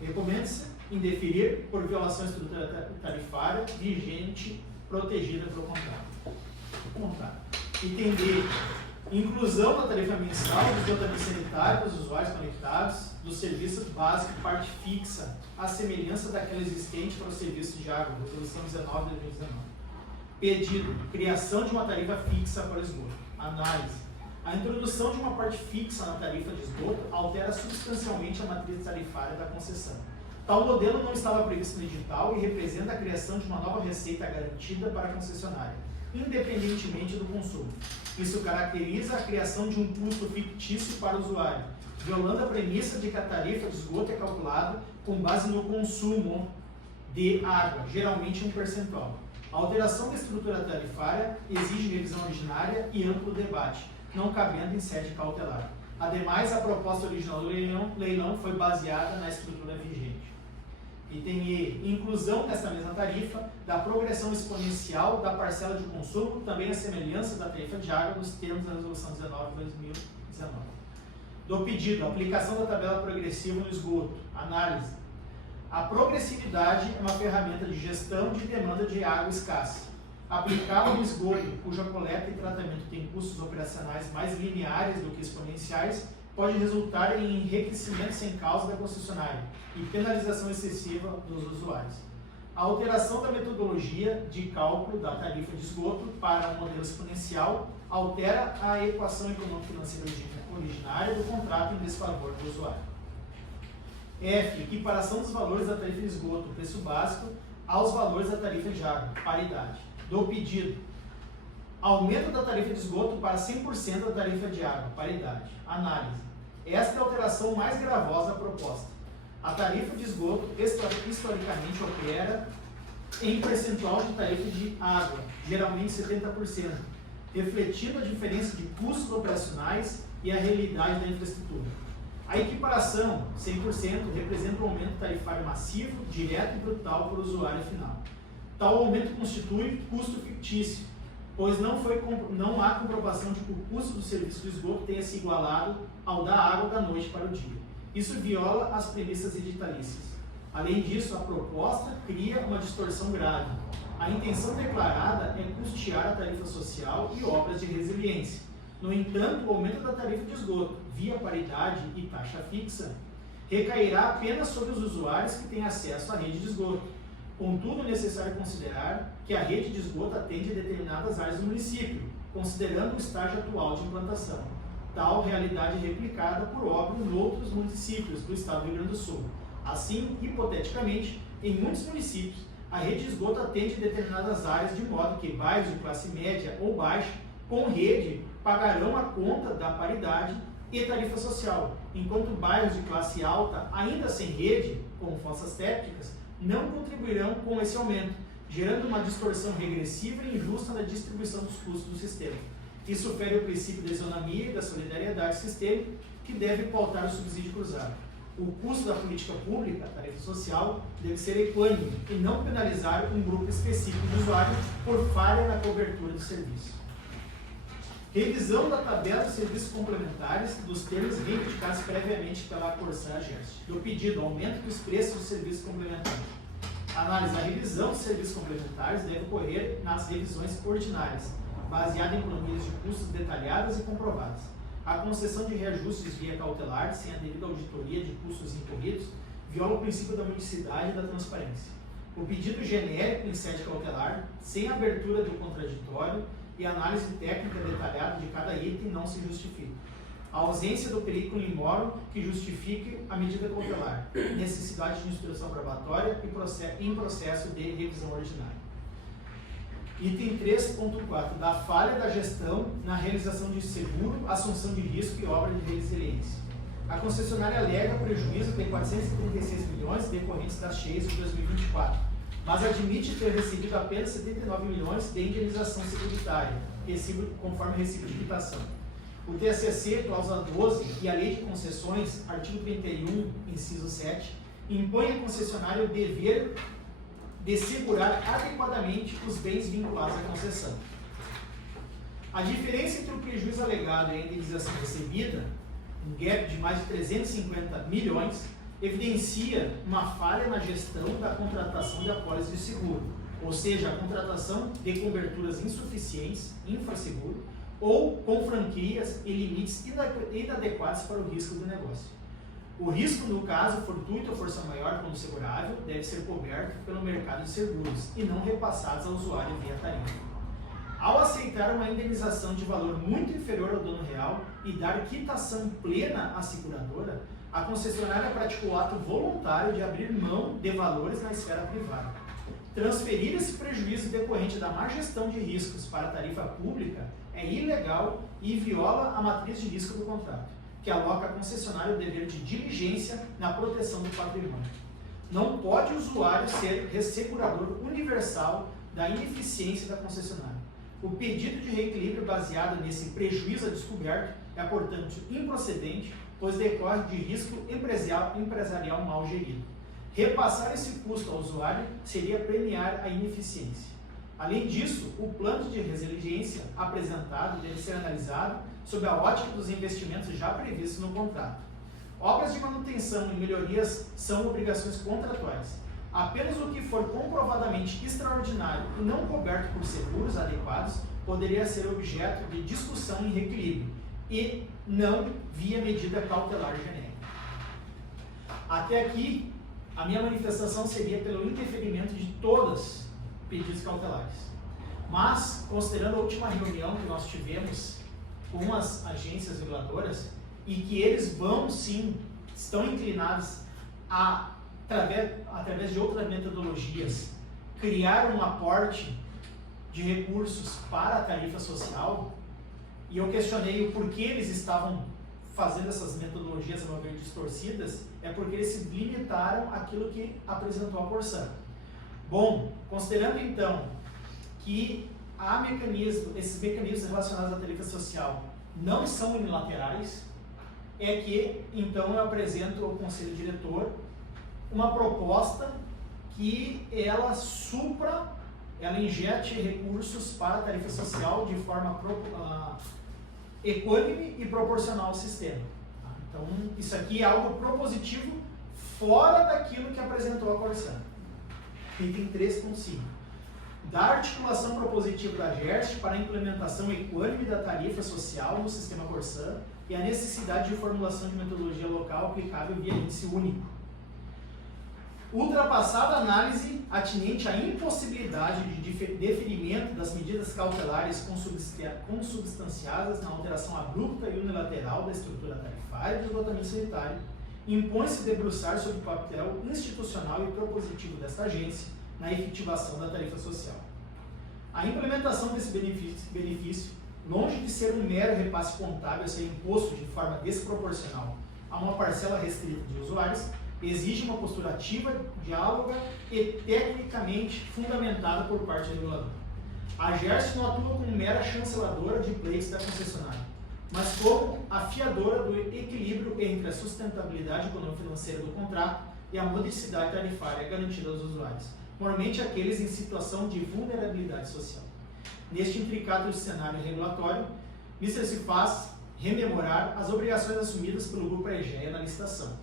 Recomenda-se indeferir por violação à estrutura tarifária vigente protegida pelo contrato. Item D. Inclusão na tarifa mensal do esgotamento sanitário dos usuários conectados do serviço básico parte fixa, à semelhança daquela existente para o serviço de água, Resolução 19 de 2019. Pedido. Criação de uma tarifa fixa para o esgoto. Análise. A introdução de uma parte fixa na tarifa de esgoto altera substancialmente a matriz tarifária da concessão. Tal modelo não estava previsto no edital e representa a criação de uma nova receita garantida para a concessionária, independentemente do consumo. Isso caracteriza a criação de um custo fictício para o usuário, violando a premissa de que a tarifa de esgoto é calculada com base no consumo de água, geralmente um percentual. A alteração da estrutura tarifária exige revisão ordinária e amplo debate, não cabendo em sede cautelar. Ademais, a proposta original do leilão foi baseada na estrutura vigente. Item E, inclusão nessa mesma tarifa da progressão exponencial da parcela de consumo, também a semelhança da tarifa de água nos termos da Resolução 19/2019. Do pedido, aplicação da tabela progressiva no esgoto. Análise. A progressividade é uma ferramenta de gestão de demanda de água escassa. Aplicá-la no esgoto, cuja coleta e tratamento tem custos operacionais mais lineares do que exponenciais, pode resultar em enriquecimento sem causa da concessionária e penalização excessiva dos usuários. A alteração da metodologia de cálculo da tarifa de esgoto para um modelo exponencial altera a equação econômico-financeira originária do contrato em desfavor do usuário. F. Equiparação dos valores da tarifa de esgoto, preço básico, aos valores da tarifa de água, paridade. Do pedido, aumento da tarifa de esgoto para 100% da tarifa de água, paridade. Análise. Esta é a alteração mais gravosa da proposta. A tarifa de esgoto historicamente opera em percentual de tarifa de água, geralmente 70%, refletindo a diferença de custos operacionais e a realidade da infraestrutura. A equiparação, 100%, representa um aumento tarifário massivo, direto e brutal para o usuário final. Tal aumento constitui custo fictício, pois não há comprovação de que o custo do serviço de esgoto tenha se igualado ao da água da noite para o dia. Isso viola as premissas editalícias. Além disso, a proposta cria uma distorção grave. A intenção declarada é custear a tarifa social e obras de resiliência. No entanto, o aumento da tarifa de esgoto, via paridade e taxa fixa, recairá apenas sobre os usuários que têm acesso à rede de esgoto. Contudo, é necessário considerar que a rede de esgoto atende a determinadas áreas do município, considerando o estágio atual de implantação. Tal realidade é replicada, por óbvio, em outros municípios do estado do Rio Grande do Sul. Assim, hipoteticamente, em muitos municípios, a rede de esgoto atende determinadas áreas, de modo que bairros de classe média ou baixa, com rede, pagarão a conta da paridade e tarifa social, enquanto bairros de classe alta, ainda sem rede, como fossas sépticas, não contribuirão com esse aumento, gerando uma distorção regressiva e injusta na distribuição dos custos do sistema. Isso fere o princípio da isonomia e da solidariedade sistêmica, que deve pautar o subsídio cruzado. O custo da política pública, a tarifa social, deve ser equânime e não penalizar um grupo específico de usuários por falha na cobertura do serviço. Revisão da tabela de serviços complementares dos termos reivindicados previamente pela Corsã Agência. Do pedido, aumento dos preços dos serviços complementares. Análise. A revisão dos serviços complementares deve ocorrer nas revisões ordinárias, baseada em planilhas de custos detalhadas e comprovadas. A concessão de reajustes via cautelar, sem a devida auditoria de custos incorridos, viola o princípio da unicidade e da transparência. O pedido genérico em sede cautelar, sem abertura do contraditório e análise técnica detalhada de cada item, não se justifica. A ausência do periculum in moro que justifique a medida cautelar, necessidade de instrução probatória e em processo de revisão ordinária. Item 3.4. Da falha da gestão na realização de seguro, assunção de risco e obra de resiliência. A concessionária alega prejuízo de 436 milhões decorrentes das cheias de 2024, mas admite ter recebido apenas 79 milhões de indenização securitária, conforme recibo de quitação. O TSC, cláusula 12, e a Lei de Concessões, artigo 31, inciso 7, impõe à concessionária o dever de segurar adequadamente os bens vinculados à concessão. A diferença entre o prejuízo alegado e a indenização recebida, um gap de mais de 350 milhões, evidencia uma falha na gestão da contratação de apólice de seguro, ou seja, a contratação de coberturas insuficientes, infraseguro, ou com franquias e limites inadequados para o risco do negócio. O risco, no caso fortuito ou força maior quando segurável, deve ser coberto pelo mercado de seguros e não repassados ao usuário via tarifa. Ao aceitar uma indenização de valor muito inferior ao dano real e dar quitação plena à seguradora, a concessionária praticou o ato voluntário de abrir mão de valores na esfera privada. Transferir esse prejuízo decorrente da má gestão de riscos para a tarifa pública é ilegal e viola a matriz de risco do contrato, que aloca a concessionária o dever de diligência na proteção do patrimônio. Não pode o usuário ser ressegurador universal da ineficiência da concessionária. O pedido de reequilíbrio baseado nesse prejuízo a descoberto é, portanto, improcedente, pois decorre de risco empresarial mal gerido. Repassar esse custo ao usuário seria premiar a ineficiência. Além disso, o plano de resiliência apresentado deve ser analisado sob a ótica dos investimentos já previstos no contrato. Obras de manutenção e melhorias são obrigações contratuais. Apenas o que for comprovadamente extraordinário e não coberto por seguros adequados poderia ser objeto de discussão em reequilíbrio e não via medida cautelar genérica. Até aqui, a minha manifestação seria pelo interferimento de todos pedidos cautelares. Mas, considerando a última reunião que nós tivemos com as agências reguladoras, e que eles vão sim, estão inclinados a, através de outras metodologias, criar um aporte de recursos para a tarifa social, e eu questionei o porquê eles estavam fazendo essas metodologias, a meu ver, distorcidas, é porque eles se limitaram àquilo que apresentou a Corsã. Bom, considerando então que esses mecanismos relacionados à tarifa social não são unilaterais, é que então eu apresento ao Conselho Diretor uma proposta que ela injete recursos para a tarifa social de forma equânime e proporcional ao sistema. Então, isso aqui é algo propositivo fora daquilo que apresentou a Corsã. Item 3.5. Da articulação propositiva da GERST para a implementação equânime da tarifa social no sistema Corsã e a necessidade de formulação de metodologia local aplicável via índice único. Ultrapassada a análise atinente à impossibilidade de deferimento das medidas cautelares consubstanciadas na alteração abrupta e unilateral da estrutura tarifária do esgotamento sanitário, impõe-se debruçar sobre o papel institucional e propositivo desta agência na efetivação da tarifa social. A implementação desse benefício, longe de ser um mero repasse contábil a ser imposto de forma desproporcional a uma parcela restrita de usuários, exige uma postura ativa, diáloga e tecnicamente fundamentada por parte do regulador. A GERST não atua como mera chanceladora de pleitos da concessionária, mas como afiadora do equilíbrio entre a sustentabilidade econômico-financeira do contrato e a modicidade tarifária garantida aos usuários, normalmente aqueles em situação de vulnerabilidade social. Neste intricado cenário regulatório, isso se faz rememorar as obrigações assumidas pelo Grupo Egea na licitação.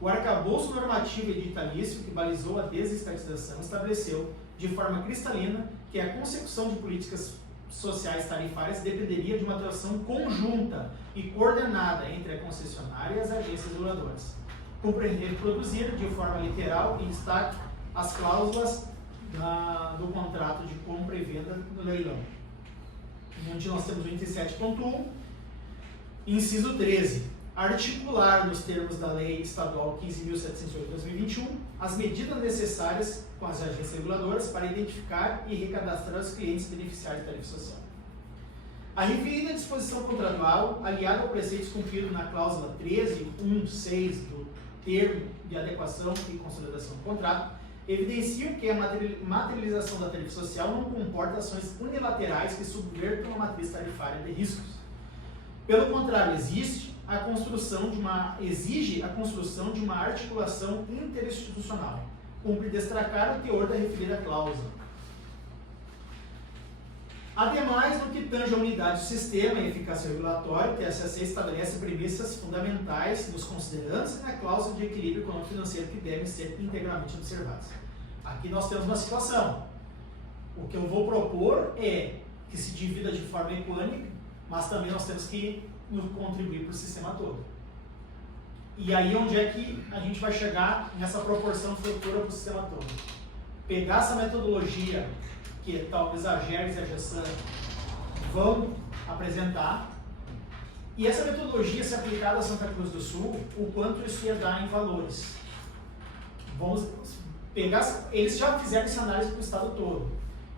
O arcabouço normativo editalício que balizou a desestatização estabeleceu, de forma cristalina, que a consecução de políticas sociais tarifárias dependeria de uma atuação conjunta e coordenada entre a concessionária e as agências reguladoras. Cumpre reproduzir de forma literal e destaque as cláusulas do contrato de compra e venda no leilão. Onde nós temos o item 7.1, inciso 13. Articular nos termos da Lei Estadual 15.708/2021 as medidas necessárias com as agências reguladoras para identificar e recadastrar os clientes beneficiários de tarifa social. A referida disposição contratual, aliada ao preceito cumprido na cláusula 13.1.6 do termo de adequação e consolidação do contrato, evidenciam que a materialização da tarifa social não comporta ações unilaterais que subvertam a matriz tarifária de riscos. Pelo contrário, exige a construção de uma articulação interinstitucional. Cumpre destacar o teor da referida cláusula. Ademais, no que tange a unidade do sistema e eficácia regulatória, o TSAC estabelece premissas fundamentais nos considerandos e na cláusula de equilíbrio econômico-financeiro que devem ser integralmente observadas. Aqui nós temos uma situação. O que eu vou propor é que se divida de forma equânime, mas também nós temos que contribuir para o sistema todo. E aí onde é que a gente vai chegar nessa proporção futura para o sistema todo? Pegar essa metodologia que talvez a GERS e a GESAN vão apresentar, e essa metodologia, se aplicada a Santa Cruz do Sul, o quanto isso ia dar em valores. Vamos pegar, eles já fizeram essa análise para o estado todo,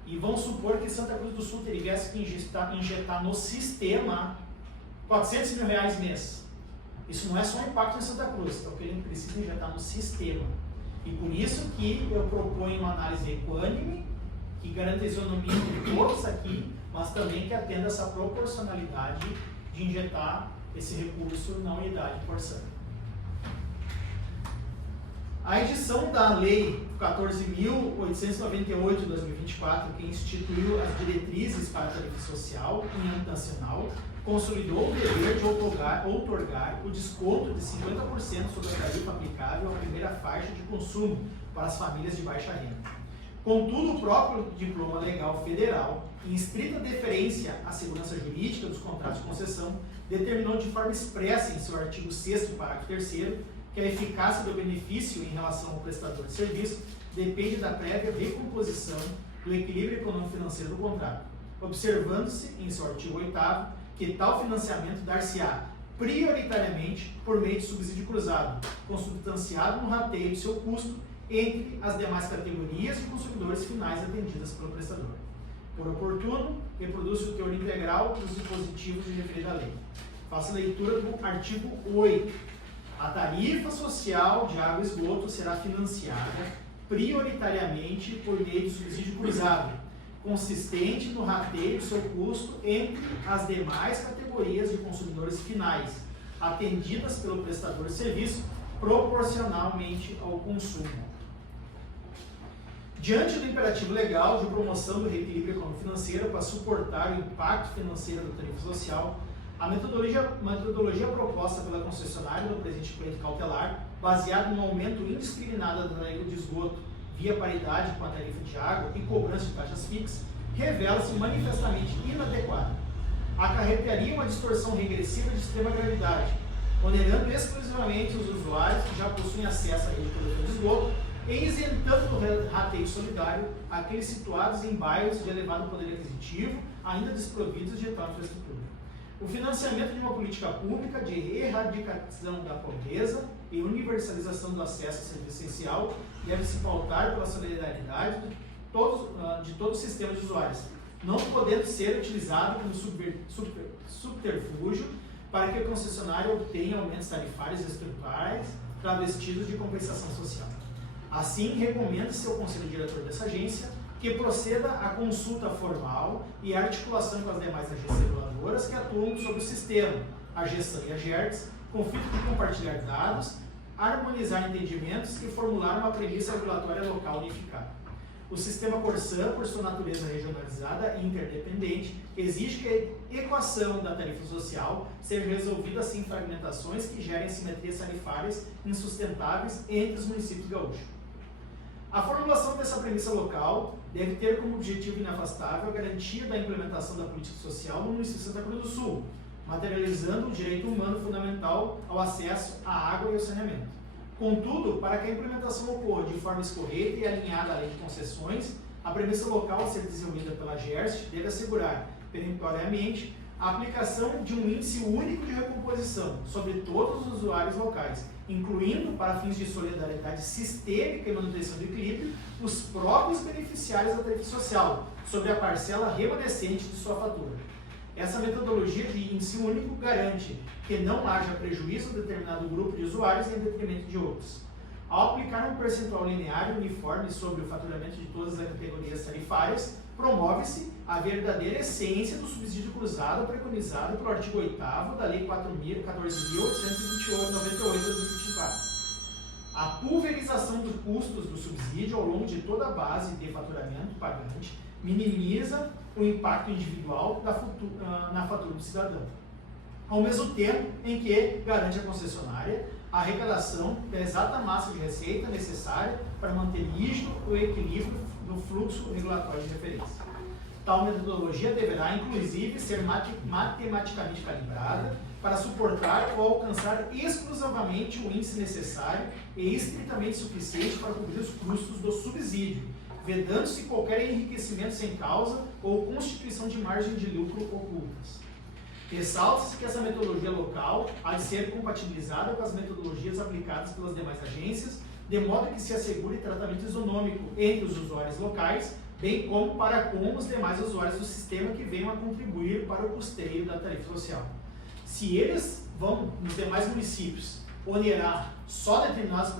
e vamos supor que Santa Cruz do Sul tivesse que injetar no sistema R$400 mil mês. Isso não é só um impacto em Santa Cruz, então ele precisa injetar no sistema. E por isso que eu proponho uma análise equânime, que garanta a isonomia de todos aqui, mas também que atenda essa proporcionalidade de injetar esse recurso na unidade Corsã. A edição da Lei 14.898 de 2024, que instituiu as diretrizes para a tarifa social em âmbito nacional, consolidou o dever de outorgar o desconto de 50% sobre a tarifa aplicável à primeira faixa de consumo para as famílias de baixa renda. Contudo, o próprio diploma legal federal, em estrita deferência à segurança jurídica dos contratos de concessão, determinou de forma expressa em seu artigo 6º, parágrafo 3º, que a eficácia do benefício em relação ao prestador de serviço depende da prévia recomposição do equilíbrio econômico-financeiro do contrato, observando-se, em seu artigo 8º, que tal financiamento dar-se-á prioritariamente por meio de subsídio cruzado, consubstanciado no rateio de seu custo entre as demais categorias de consumidores finais atendidas pelo prestador. Por oportuno, reproduz o teor integral dos dispositivos de referida lei. Faça leitura do artigo 8. A tarifa social de água e esgoto será financiada prioritariamente por meio de subsídio cruzado, consistente no rateio de seu custo entre as demais categorias de consumidores finais, atendidas pelo prestador de serviço proporcionalmente ao consumo. Diante do imperativo legal de promoção do reequilíbrio econômico-financeiro para suportar o impacto financeiro da tarifa social, a metodologia proposta pela concessionária no presente pleito cautelar, baseada no aumento indiscriminado da tarifa de esgoto via paridade com a tarifa de água e cobrança de taxas fixas, revela-se manifestamente inadequada. Acarretaria uma distorção regressiva de extrema gravidade, onerando exclusivamente os usuários que já possuem acesso à rede coletora de esgoto e isentando do rateio solidário aqueles situados em bairros de elevado poder aquisitivo, ainda desprovidos de tal infraestrutura. O financiamento de uma política pública de erradicação da pobreza e universalização do acesso ao serviço essencial deve se pautar pela solidariedade de todo o sistema de usuários, não podendo ser utilizado como subterfúgio para que o concessionário obtenha aumentos tarifários estruturais travestidos de compensação social. Assim, recomenda-se ao Conselho Diretor dessa agência que proceda à consulta formal e à articulação com as demais agências reguladoras que atuam sobre o sistema, a GESAN e a GERTS, com o fim de compartilhar dados, harmonizar entendimentos e formular uma premissa regulatória local unificada. O sistema Corsã, por sua natureza regionalizada e interdependente, exige que a equação da tarifa social seja resolvida sem fragmentações que gerem simetrias tarifárias insustentáveis entre os municípios gaúchos. A formulação dessa premissa local deve ter como objetivo inafastável a garantia da implementação da política social no município de Santa Cruz do Sul, materializando o direito humano fundamental ao acesso à água e ao saneamento. Contudo, para que a implementação ocorra de forma escorreta e alinhada à lei de concessões, a premissa local a ser desenvolvida pela GERST deve assegurar, peremptoriamente, a aplicação de um índice único de recomposição sobre todos os usuários locais, incluindo, para fins de solidariedade sistêmica e manutenção do equilíbrio, os próprios beneficiários da tarifa social, sobre a parcela remanescente de sua fatura. Essa metodologia de índice único garante que não haja prejuízo a determinado grupo de usuários em detrimento de outros. Ao aplicar um percentual linear e uniforme sobre o faturamento de todas as categorias tarifárias, promove-se a verdadeira essência do subsídio cruzado preconizado pelo artigo 8º da Lei 14.828/98 de 2024. A pulverização dos custos do subsídio ao longo de toda a base de faturamento pagante minimiza o impacto individual na fatura do cidadão, ao mesmo tempo em que garante à concessionária a arrecadação da exata massa de receita necessária para manter rígido o equilíbrio no fluxo regulatório de referência. Tal metodologia deverá, inclusive, ser matematicamente calibrada para suportar ou alcançar exclusivamente o índice necessário e estritamente suficiente para cobrir os custos do subsídio, vedando-se qualquer enriquecimento sem causa ou constituição de margem de lucro ocultas. Ressalta-se que essa metodologia local há de ser compatibilizada com as metodologias aplicadas pelas demais agências, de modo que se assegure tratamento isonômico entre os usuários locais, bem como para com os demais usuários do sistema que venham a contribuir para o custeio da tarifa social. Se eles vão, nos demais municípios, onerar só determinados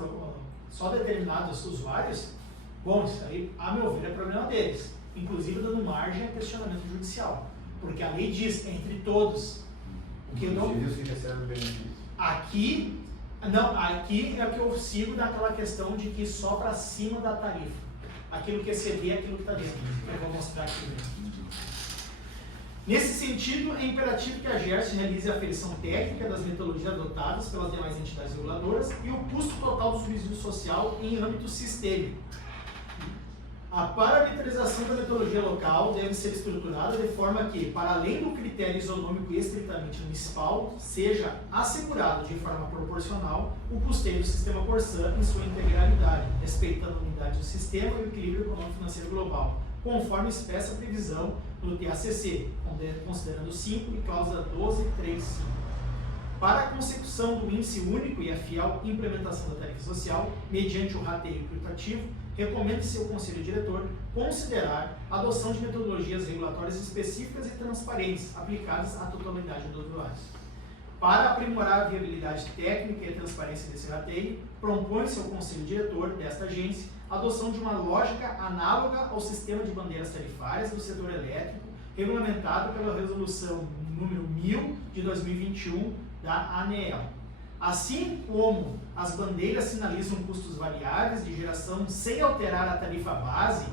usuários, bom, isso aí, a meu ver, é problema deles, inclusive dando margem a questionamento judicial, porque a lei diz entre todos. O que eu não... Inclusive os que recebem benefício. Aqui, não, aqui é o que eu sigo daquela questão de que só para cima da tarifa. Aquilo que exceder é aquilo que está dentro. Eu vou mostrar aqui mesmo. Nesse sentido, é imperativo que a GERS realize a aferição técnica das metodologias adotadas pelas demais entidades reguladoras e o custo total do subsídio social em âmbito sistêmico. A parametrização da metodologia local deve ser estruturada de forma que, para além do critério isonômico estritamente municipal, seja assegurado de forma proporcional o custeio do sistema Corsã em sua integralidade, respeitando a unidade do sistema e o equilíbrio econômico-financeiro global, conforme expressa a previsão no TACC, considerando 5 e cláusula 12.3.5. Para a consecução do índice único e a fiel implementação da tarifa social, mediante o rateio equitativo, recomenda-se ao Conselho Diretor considerar a adoção de metodologias regulatórias específicas e transparentes, aplicadas à totalidade dos usuários. Para aprimorar a viabilidade técnica e a transparência desse rateio, propõe-se ao Conselho Diretor desta agência a adoção de uma lógica análoga ao sistema de bandeiras tarifárias do setor elétrico, regulamentado pela Resolução número 1000 de 2021 da ANEEL. Assim como as bandeiras sinalizam custos variáveis de geração sem alterar a tarifa base,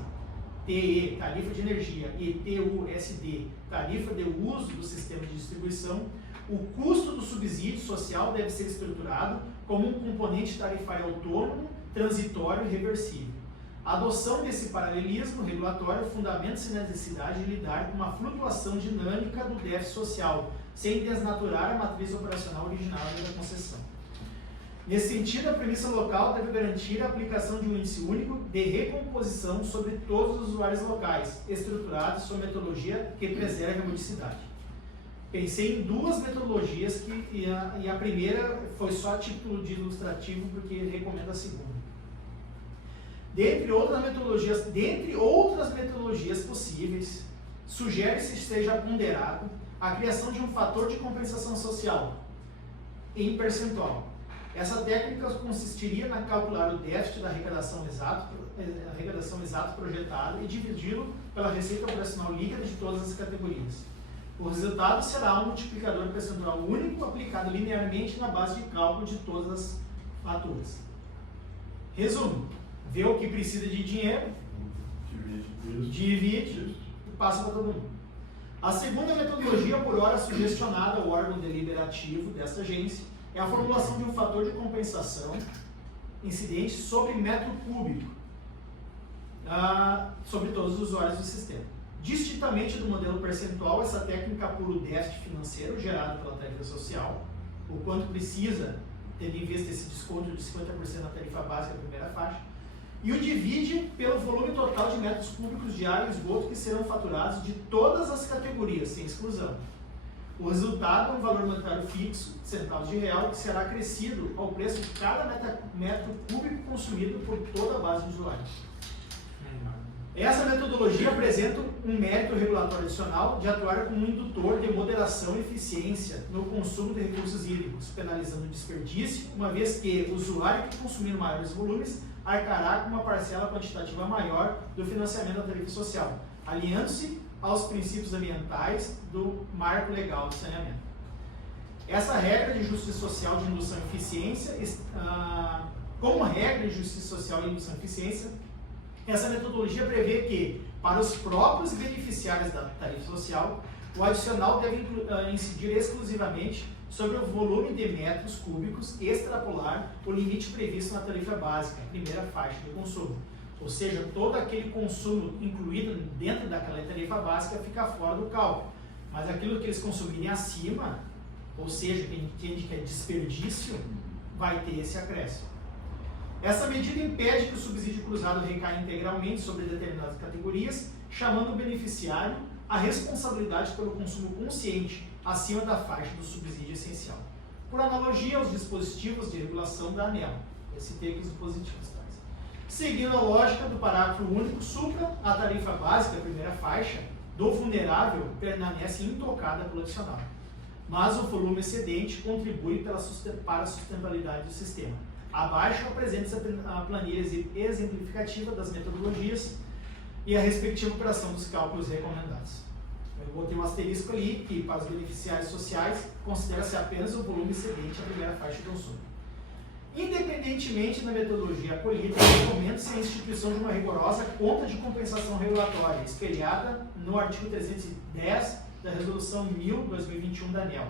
TE, tarifa de energia, e TUSD, tarifa de uso do sistema de distribuição, o custo do subsídio social deve ser estruturado como um componente tarifário autônomo, transitório e reversível. A adoção desse paralelismo regulatório fundamenta-se na necessidade de lidar com uma flutuação dinâmica do déficit social, sem desnaturar a matriz operacional originária da concessão. Nesse sentido, a premissa local deve garantir a aplicação de um índice único de recomposição sobre todos os usuários locais, estruturado sob metodologia que preserve a modicidade. Pensei em duas metodologias e a primeira foi só a título de ilustrativo, porque recomendo a segunda. Dentre outras metodologias possíveis, sugere-se que seja ponderado a criação de um fator de compensação social em percentual. Essa técnica consistiria na calcular o déficit da arrecadação exato projetada e dividi-lo pela receita operacional líquida de todas as categorias. O resultado será um multiplicador percentual único aplicado linearmente na base de cálculo de todas as faturas. Resumo: vê o que precisa de dinheiro, divide e passa para todo mundo. A segunda metodologia, por hora sugestionada ao órgão deliberativo desta agência, é a formulação de um fator de compensação incidente sobre metro cúbico sobre todos os usuários do sistema. Distintamente do modelo percentual, essa técnica apura o déficit financeiro gerado pela tarifa social, o quanto precisa, tendo em vista esse desconto de 50% na tarifa básica, a primeira faixa, e o divide pelo volume total de metros cúbicos de água e esgoto que serão faturados de todas as categorias, sem exclusão. O resultado é um valor monetário fixo, centavos de real, que será acrescido ao preço de cada metro cúbico consumido por toda a base de usuários. Essa metodologia apresenta um mérito regulatório adicional de atuar como um indutor de moderação e eficiência no consumo de recursos hídricos, penalizando o desperdício, uma vez que o usuário que consumir maiores volumes arcará com uma parcela quantitativa maior do financiamento da tarifa social, alinhando-se aos princípios ambientais do marco legal do saneamento. Essa regra de justiça social de indução e eficiência, como regra de justiça social de indução e eficiência, essa metodologia prevê que, para os próprios beneficiários da tarifa social, o adicional deve incidir exclusivamente sobre o volume de metros cúbicos e extrapolar o limite previsto na tarifa básica, primeira faixa de consumo. Ou seja, todo aquele consumo incluído dentro daquela tarifa básica fica fora do cálculo. Mas aquilo que eles consumirem acima, ou seja, quem entende que é desperdício, vai ter esse acréscimo. Essa medida impede que o subsídio cruzado recaia integralmente sobre determinadas categorias, chamando o beneficiário à responsabilidade pelo consumo consciente acima da faixa do subsídio essencial. Por analogia aos dispositivos de regulação da ANEEL, citei aqui os dispositivos tais. Seguindo a lógica do parágrafo único, supra, a tarifa básica, a primeira faixa, do vulnerável permanece intocada pelo adicional, mas o volume excedente contribui para a sustentabilidade do sistema. Abaixo apresenta-se a planilha exemplificativa das metodologias e a respectiva operação dos cálculos recomendados. Eu botei um asterisco ali que, para os beneficiários sociais, considera-se apenas o volume excedente à primeira faixa de consumo. Independentemente da metodologia acolhida, recomenda-se a instituição de uma rigorosa conta de compensação regulatória, espelhada no artigo 310 da Resolução 1000/2021 da ANEEL.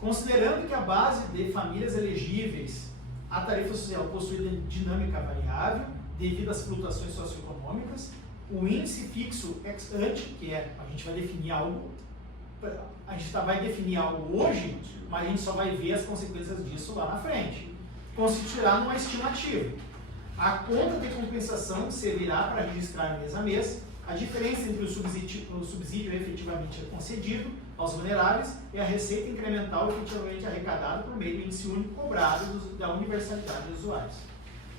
Considerando que a base de famílias elegíveis à tarifa social possui dinâmica variável devido às flutuações socioeconômicas, o índice fixo ex ante, que é a gente vai definir algo hoje, mas a gente só vai ver as consequências disso lá na frente, constituirá numa estimativa. A conta de compensação servirá para registrar mês a mês a diferença entre o subsídio efetivamente concedido aos vulneráveis e a receita incremental efetivamente arrecadada por meio do índice único cobrado da universalidade dos usuários.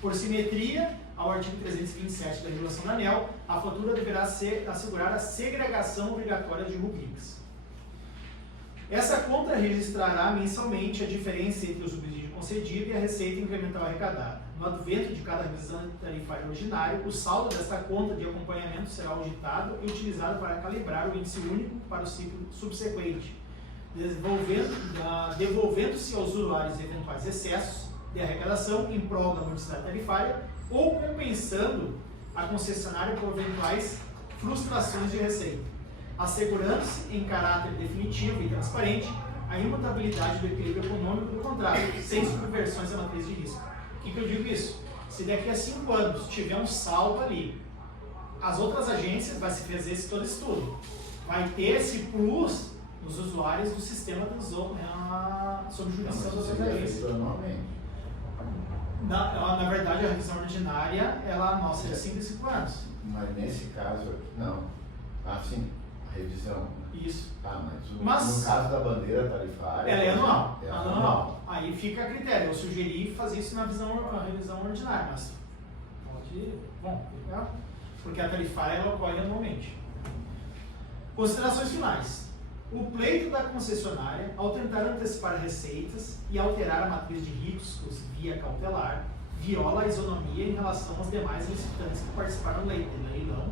Por simetria, ao artigo 327 da Regulação da ANEEL, a fatura deverá assegurar a segregação obrigatória de rubricas. Essa conta registrará mensalmente a diferença entre o subsídio concedido e a receita incremental arrecadada. No advento de cada revisão tarifária ordinária, o saldo desta conta de acompanhamento será auditado e utilizado para calibrar o índice único para o ciclo subsequente, devolvendo-se aos usuários eventuais excessos de arrecadação em prol da modicidade tarifária ou compensando a concessionária por eventuais frustrações de receita, assegurando-se em caráter definitivo e transparente a imutabilidade do equilíbrio econômico do contrato, sem subversões à matriz de risco. O que eu digo isso? Se daqui a 5 anos tiver um saldo ali, as outras agências vai se fazer todo estudo, vai ter esse plus nos usuários do sistema sob jurisdição das outras agências. Na verdade, a revisão ordinária, nossa é de 5 em 5 anos. Mas nesse caso aqui, não. Sim, a revisão. Isso. Mas no caso da bandeira tarifária... Ela é anual. É anual. Aí fica a critério. Eu sugeri fazer isso na revisão ordinária, mas pode... Bom, legal. Porque a tarifária ela ocorre anualmente. Considerações finais. O pleito da concessionária, ao tentar antecipar receitas e alterar a matriz de riscos via cautelar, viola a isonomia em relação aos demais licitantes que participaram do leilão